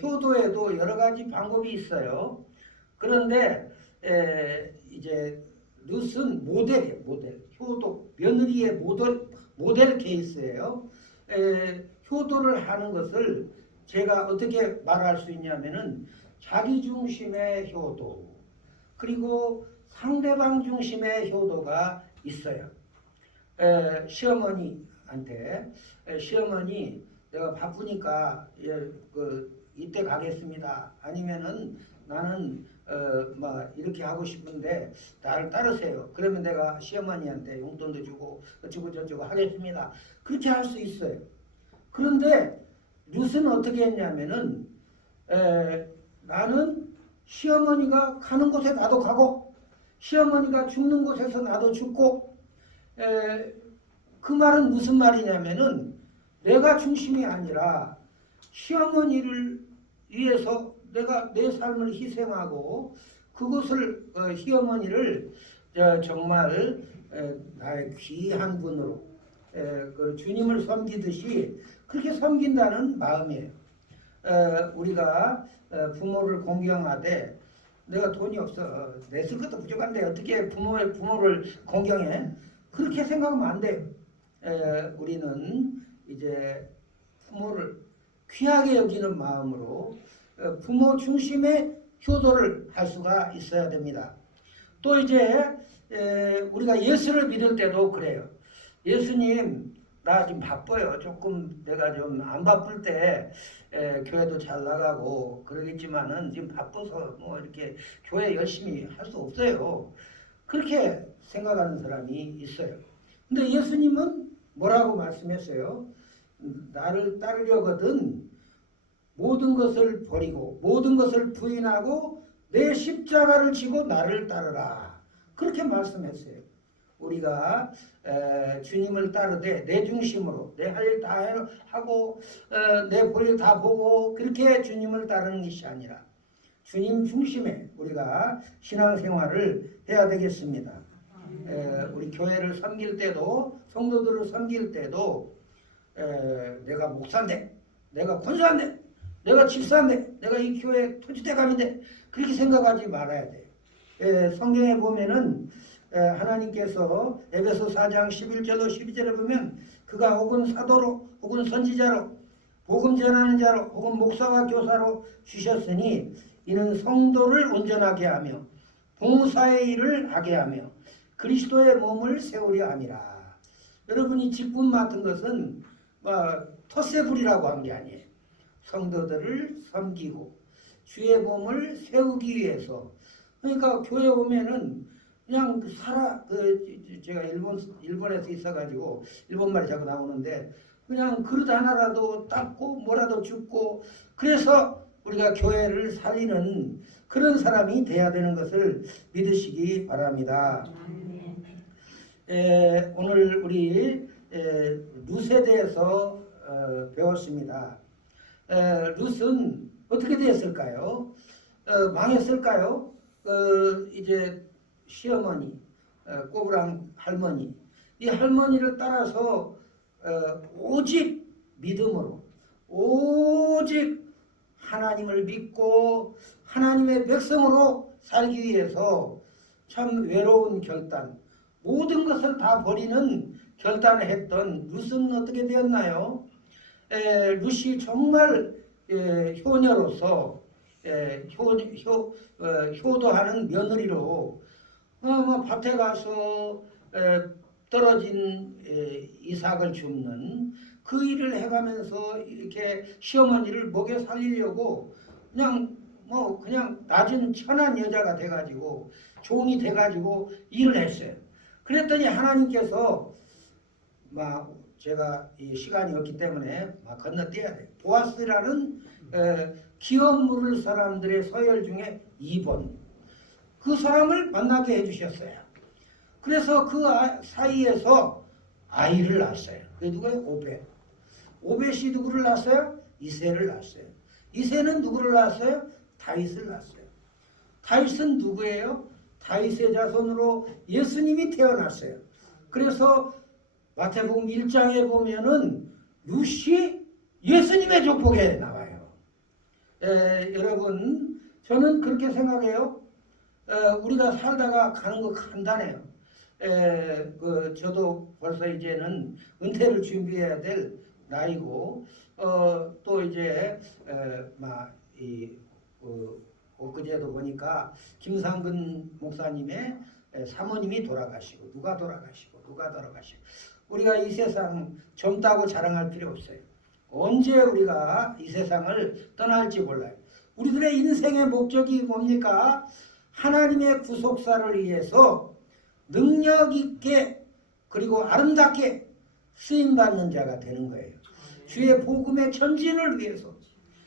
효도에도 여러 가지 방법이 있어요. 그런데 이제 룻은 모델이에요. 모델. 효도 며느리의 모델 케이스예요. 효도를 하는 것을 제가 어떻게 말할 수 있냐면은 자기 중심의 효도 그리고 상대방 중심의 효도가 있어요. 시어머니한테 시어머니 내가 바쁘니까 이때 가겠습니다. 아니면은 나는 이렇게 하고 싶은데 나를 따르세요. 그러면 내가 시어머니한테 용돈도 주고 어쩌고 저쩌고 하겠습니다. 그렇게 할 수 있어요. 그런데 룻은 어떻게 했냐면은 나는 시어머니가 가는 곳에 나도 가고 시어머니가 죽는 곳에서 나도 죽고 그 말은 무슨 말이냐면은 내가 중심이 아니라 시어머니를 위해서 내가 내 삶을 희생하고 그것을 시어머니를 정말 나의 귀한 분으로 그 주님을 섬기듯이 그렇게 섬긴다는 마음이에요. 우리가 부모를 공경하되 내가 돈이 없어 내 쓸 것도 부족한데 어떻게 부모를 공경해? 그렇게 생각하면 안 돼요. 우리는 이제 부모를 귀하게 여기는 마음으로 부모 중심의 효도를 할 수가 있어야 됩니다. 또 이제 우리가 예수를 믿을 때도 그래요. 예수님, 나 지금 바빠요. 조금 내가 좀 안 바쁠 때 교회도 잘 나가고 그러겠지만은 지금 바빠서 뭐 이렇게 교회 열심히 할 수 없어요. 그렇게 생각하는 사람이 있어요. 근데 예수님은 뭐라고 말씀했어요? 나를 따르려거든 모든 것을 버리고 모든 것을 부인하고 내 십자가를 지고 나를 따르라. 그렇게 말씀했어요. 우리가 주님을 따르되 내 중심으로 내 할 일 다 하고 내 볼 일 다 보고 그렇게 주님을 따르는 것이 아니라 주님 중심에 우리가 신앙생활을 해야 되겠습니다. 우리 교회를 섬길 때도 성도들을 섬길 때도 내가 목사인데 내가 권사인데 내가 집사인데 내가 이 교회 토지대감인데 그렇게 생각하지 말아야 돼요. 성경에 보면은 하나님께서 에베소 4장 11절로 12절에 보면 그가 혹은 사도로 혹은 선지자로 복음 전하는 자로 혹은 목사와 교사로 주셨으니 이는 성도를 온전하게 하며 봉사의 일을 하게 하며 그리스도의 몸을 세우려 함이라. 여러분이 직분 맡은 것은 텃세불이라고 한 게 아니에요. 성도들을 섬기고 주의 몸을 세우기 위해서. 그러니까 교회 오면은 그냥 제가 일본에서 있어가지고 일본말이 자꾸 나오는데 그냥 그릇 하나라도 닦고 뭐라도 줍고 그래서 우리가 교회를 살리는 그런 사람이 돼야 되는 것을 믿으시기 바랍니다. 오늘 우리 룻에 대해서 배웠습니다. 룻은 어떻게 되었을까요? 망했을까요? 이제 시어머니, 꼬부랑 할머니, 이 할머니를 따라서 오직 믿음으로, 오직 하나님을 믿고 하나님의 백성으로 살기 위해서 참 외로운 결단, 모든 것을 다 버리는 결단을 했던 룻은 어떻게 되었나요? 룻이 정말 효녀로서 효도하는 며느리로 밭에 가서 떨어진 이삭을 줍는 그 일을 해가면서 이렇게 시어머니를 먹여 살리려고 그냥 낮은 천한 여자가 돼가지고 종이 돼가지고 일을 했어요. 그랬더니 하나님께서 제가 이 시간이 없기 때문에 건너뛰어야 돼요. 보아스라는 기업 물을 사람들의 서열 중에 2번 그 사람을 만나게 해주셨어요. 그래서 그 사이에서 아이를 낳았어요. 그게 누구예요? 오벳. 오벳이 누구를 낳았어요? 이새를 낳았어요. 이새는 누구를 낳았어요? 다윗을 낳았어요. 다윗은 누구예요? 다윗의 자손으로 예수님이 태어났어요. 그래서 마태복음 1장에 보면은 룻이 예수님의 족보에 나와요. 여러분, 저는 그렇게 생각해요. 우리가 살다가 가는 거 간단해요. 저도 벌써 이제는 은퇴를 준비해야 될 나이고, 또 이제 엊그제도 보니까 김상근 목사님의 사모님이 돌아가시고 누가 돌아가시고 우리가 이 세상 젊다고 자랑할 필요 없어요. 언제 우리가 이 세상을 떠날지 몰라요. 우리들의 인생의 목적이 뭡니까? 하나님의 구속사를 위해서 능력 있게 그리고 아름답게 쓰임받는 자가 되는 거예요. 주의 복음의 전진을 위해서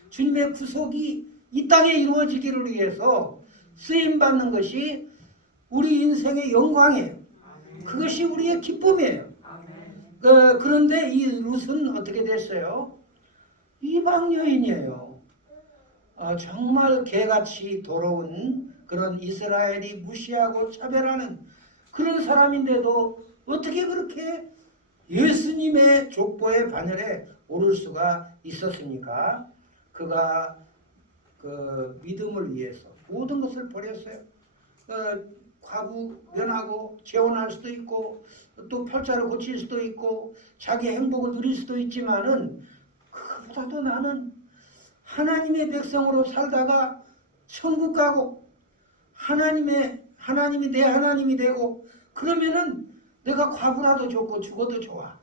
주님의 구속이 이 땅에 이루어지기를 위해서 쓰임받는 것이 우리 인생의 영광이에요. 그것이 우리의 기쁨이에요. 그런데 이 룻은 어떻게 됐어요? 이방 여인이에요. 정말 개같이 더러운 그런 이스라엘이 무시하고 차별하는 그런 사람인데도 어떻게 그렇게 예수님의 족보의 반열에 오를 수가 있었습니까? 그가 그 믿음을 위해서 모든 것을 버렸어요. 과부 면하고 재혼할 수도 있고 또 팔자를 고칠 수도 있고 자기 행복을 누릴 수도 있지만은 그것보다도 나는 하나님의 백성으로 살다가 천국 가고 하나님이 내 하나님이 되고 그러면은 내가 과부라도 좋고 죽어도 좋아.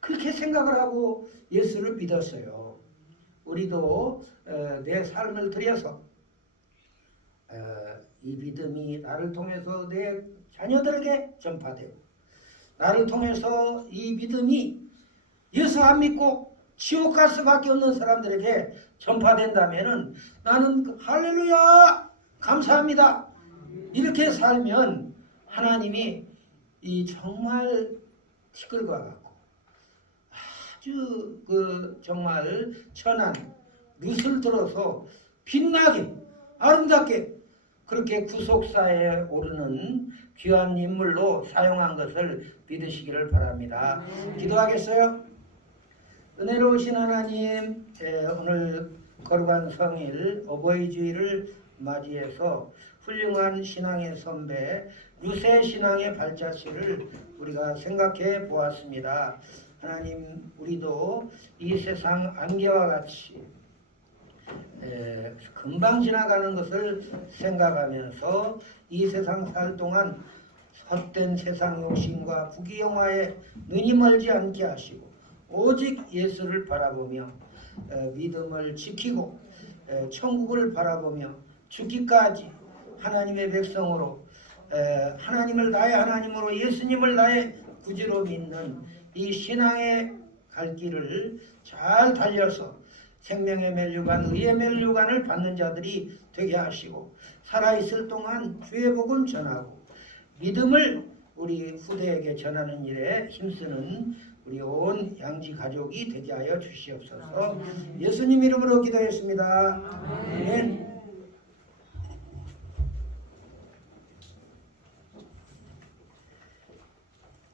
그렇게 생각을 하고 예수를 믿었어요. 우리도 내 삶을 들여서 이 믿음이 나를 통해서 내 자녀들에게 전파되고 나를 통해서 이 믿음이 예수 안 믿고 지옥 갈 수밖에 없는 사람들에게 전파된다면은 나는 할렐루야 감사합니다 이렇게 살면 하나님이 이 정말 티끌과 같고 아주 정말 천한 룻을 들어서 빛나게 아름답게 그렇게 구속사에 오르는 귀한 인물로 사용한 것을 믿으시기를 바랍니다. 기도하겠어요? 은혜로우신 하나님, 오늘 거룩한 성일 어버이 주일을 맞이해서 훌륭한 신앙의 선배 룻의 신앙의 발자취를 우리가 생각해 보았습니다. 하나님, 우리도 이 세상 안개와 같이 금방 지나가는 것을 생각하면서 이 세상 살 동안 헛된 세상 욕심과 부귀영화에 눈이 멀지 않게 하시고 오직 예수를 바라보며 믿음을 지키고 천국을 바라보며 죽기까지 하나님의 백성으로 하나님을 나의 하나님으로 예수님을 나의 구주로 믿는 이 신앙의 갈 길을 잘 달려서 생명의 멸류관, 의의 멸류관을 받는 자들이 되게 하시고 살아있을 동안 주의 복음 전하고 믿음을 우리 후대에게 전하는 일에 힘쓰는 우리 온 양지 가족이 되게 하여 주시옵소서. 예수님 이름으로 기도했습니다. 아멘.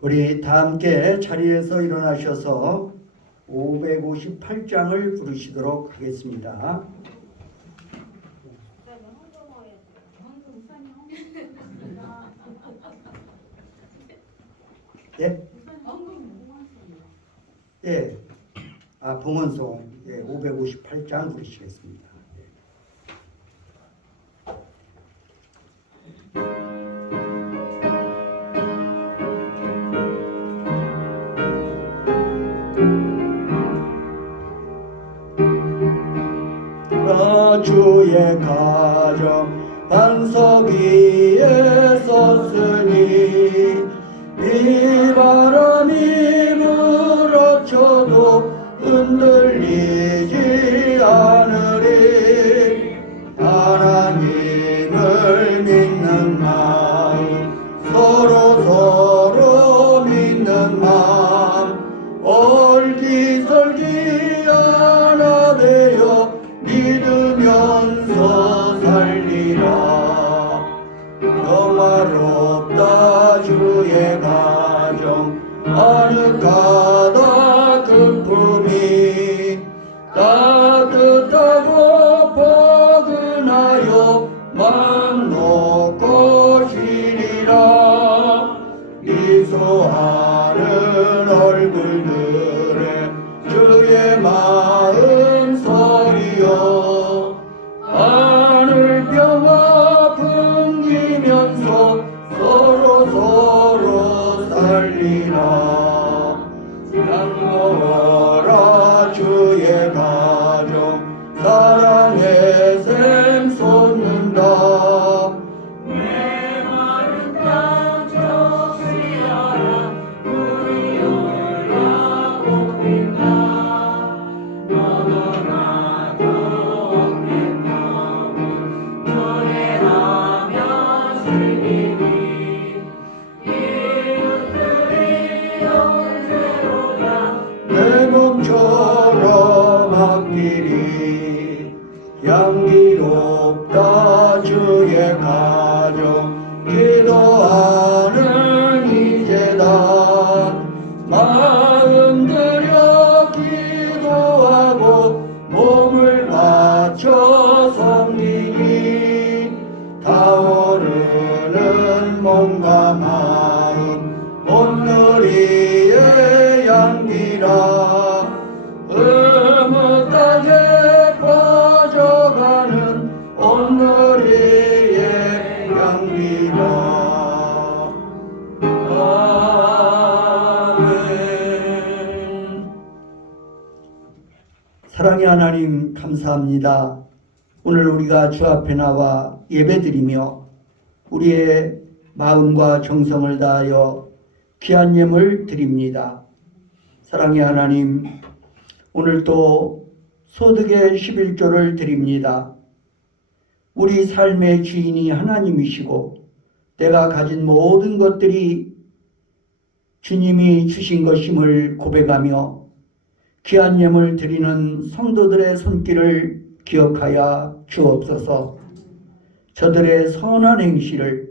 우리 다 함께 자리에서 일어나셔서 558장을 부르시도록 하겠습니다. 예? 예. 봉헌송 558장 부르시겠습니다. 주의 가정 반석 위에 섰으니 비바람이 불어쳐도 흔들리지 않으리. 하나님을 믿는 마음 서로 믿는 마음 얼기설기 하나 되어 믿으면서 살리라. 영화롭다 주의 가정 아늑하다 그 품이 따뜻하고 포근하여 맘 놓고 쉬리라. 미소하는 얼굴들에 주의 마음 서리여 하늘병화 풍기면서 서로 살리라. 양모하라 주의 가정 사랑의 샘 솟는다. 메마른 땅 적시하라 물이 올라오고 핀다. 너무나도 없겠나무 노래하며 즐기니 이웃들이 영세로다 내 몸처럼 앞길이 향기롭다 주의 가정 기도하는 이제다. 마음 들여 기도하고 몸을 바쳐 섬기니 타오르는 몸과 마음 온누리의 향기라. 흐뭇하게 되리라. 아멘. 사랑의 하나님 감사합니다. 오늘 우리가 주 앞에 나와 예배드리며 우리의 마음과 정성을 다하여 귀한 예물 드립니다. 사랑의 하나님, 오늘 또 소득의 11조를 드립니다. 우리 삶의 주인이 하나님이시고 내가 가진 모든 것들이 주님이 주신 것임을 고백하며 귀한 예물 드리는 성도들의 손길을 기억하여 주옵소서. 저들의 선한 행실을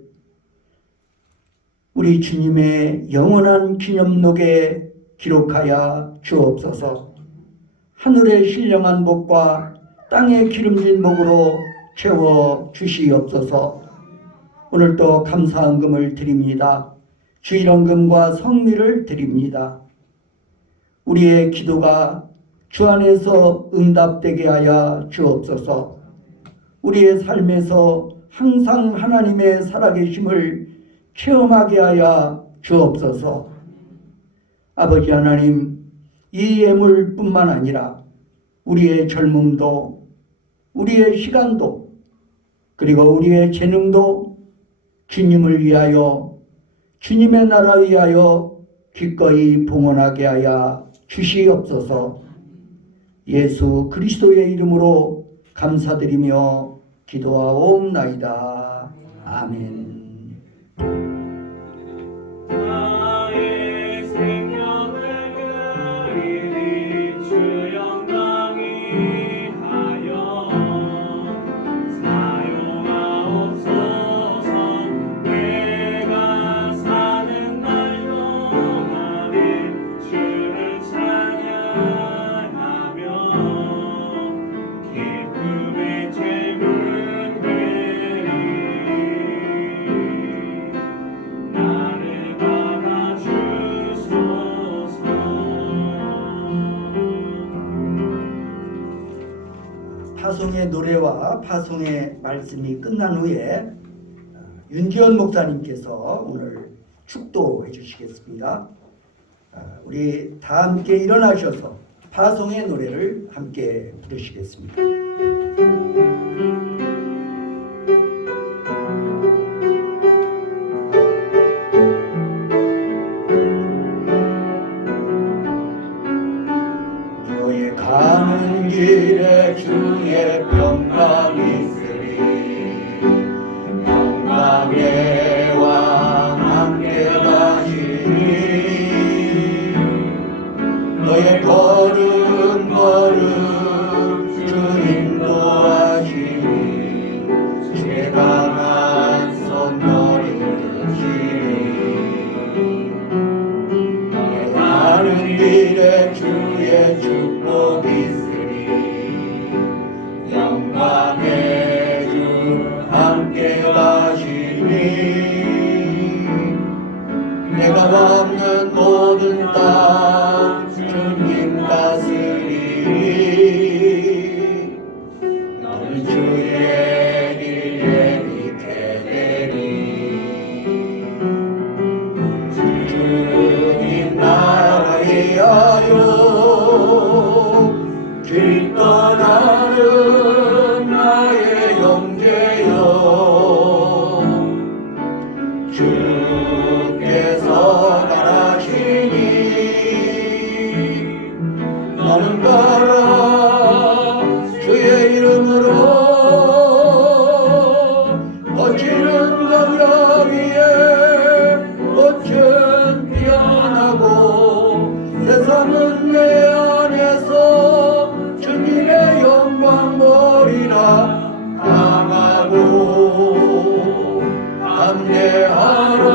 우리 주님의 영원한 기념록에 기록하여 주옵소서. 하늘의 신령한 복과 땅의 기름진 복으로 채워 주시옵소서. 오늘도 감사헌금을 드립니다. 주일헌금과 성미를 드립니다. 우리의 기도가 주 안에서 응답되게 하여 주옵소서. 우리의 삶에서 항상 하나님의 살아계심을 체험하게 하여 주옵소서. 아버지 하나님, 이 예물뿐만 아니라 우리의 젊음도, 우리의 시간도, 그리고 우리의 재능도 주님을 위하여, 주님의 나라 위하여 기꺼이 봉헌하게 하여 주시옵소서. 예수 그리스도의 이름으로 감사드리며 기도하옵나이다. 아멘. 나의 생명을 그리니 주 영광이 하여 사용하옵소서. 내가 사는 날 동안에 주를 찬양하며 기쁨의 제물 되리. 나를 받아주소서. 파송의 노래와 파송의 말씀이 끝난 후에 윤기원 목사님께서 오늘 축도해 주시겠습니다. 우리 다 함께 일어나셔서 파송의 노래를 함께 부르시겠습니다. 너의 가는 길에 주의 평강이 있으리. 평강의 왕 함께 가시니 너의 걸음 걸음 주 인도하시니 주의 강한 손 너를 드시니 너의 가는 길에 주의 축복 있으리. 영광의 주 함께 가시니 내가 밟는 모든 땅 주님 다스리니 너는 주의 길 예비케 되리. 주님 나라 위하여 길 떠나는 나의 형제여, 주께서 가라시니 너는 가라. 주의 이름으로 거치는 강라 위에 꽃은 피어나고 세상은 내 안에서 주님의 영광 보리라. 강하고 담대하라.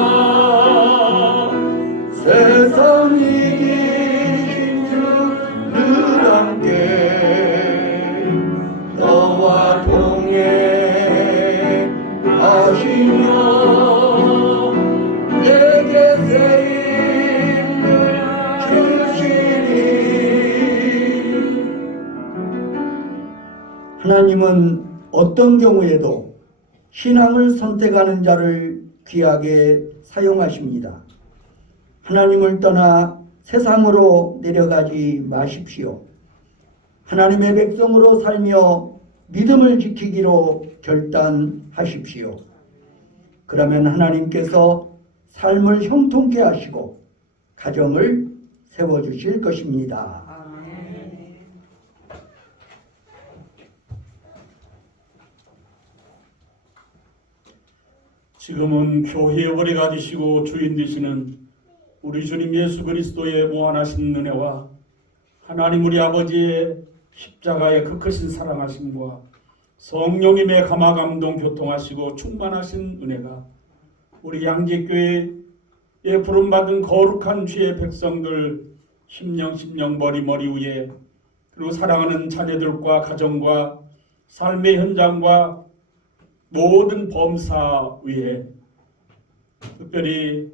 세상 이기신 주를 함께 너와 동행하시며 내게 새 힘을 주시니. 하나님은 어떤 경우에도 신앙을 선택하는 자를 귀하게 사용하십니다. 하나님을 떠나 세상으로 내려가지 마십시오. 하나님의 백성으로 살며 믿음을 지키기로 결단하십시오. 그러면 하나님께서 삶을 형통케 하시고 가정을 세워주실 것입니다. 아멘. 지금은 교회의 머리가 되시고 주인 되시는 우리 주님 예수 그리스도의 무한하신 은혜와 하나님 우리 아버지의 십자가의 그 크신 사랑하심과 성령님의 감화 감동 교통하시고 충만하신 은혜가 우리 양재교회에 부름받은 거룩한 주의 백성들 심령 머리 위에 그리고 사랑하는 자녀들과 가정과 삶의 현장과 모든 범사 위에 특별히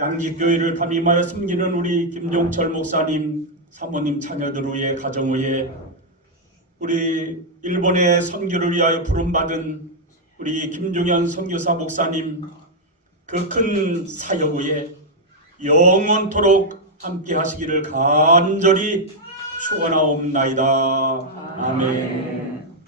양지교회를 담임하여 섬기는 우리 김종철 목사님, 사모님 자녀들 위에 가정 위에 우리 일본의 선교를 위하여 부름받은 우리 김종현 선교사 목사님 그 큰 사역 위에 영원토록 함께 하시기를 간절히 축원하옵나이다. 아멘.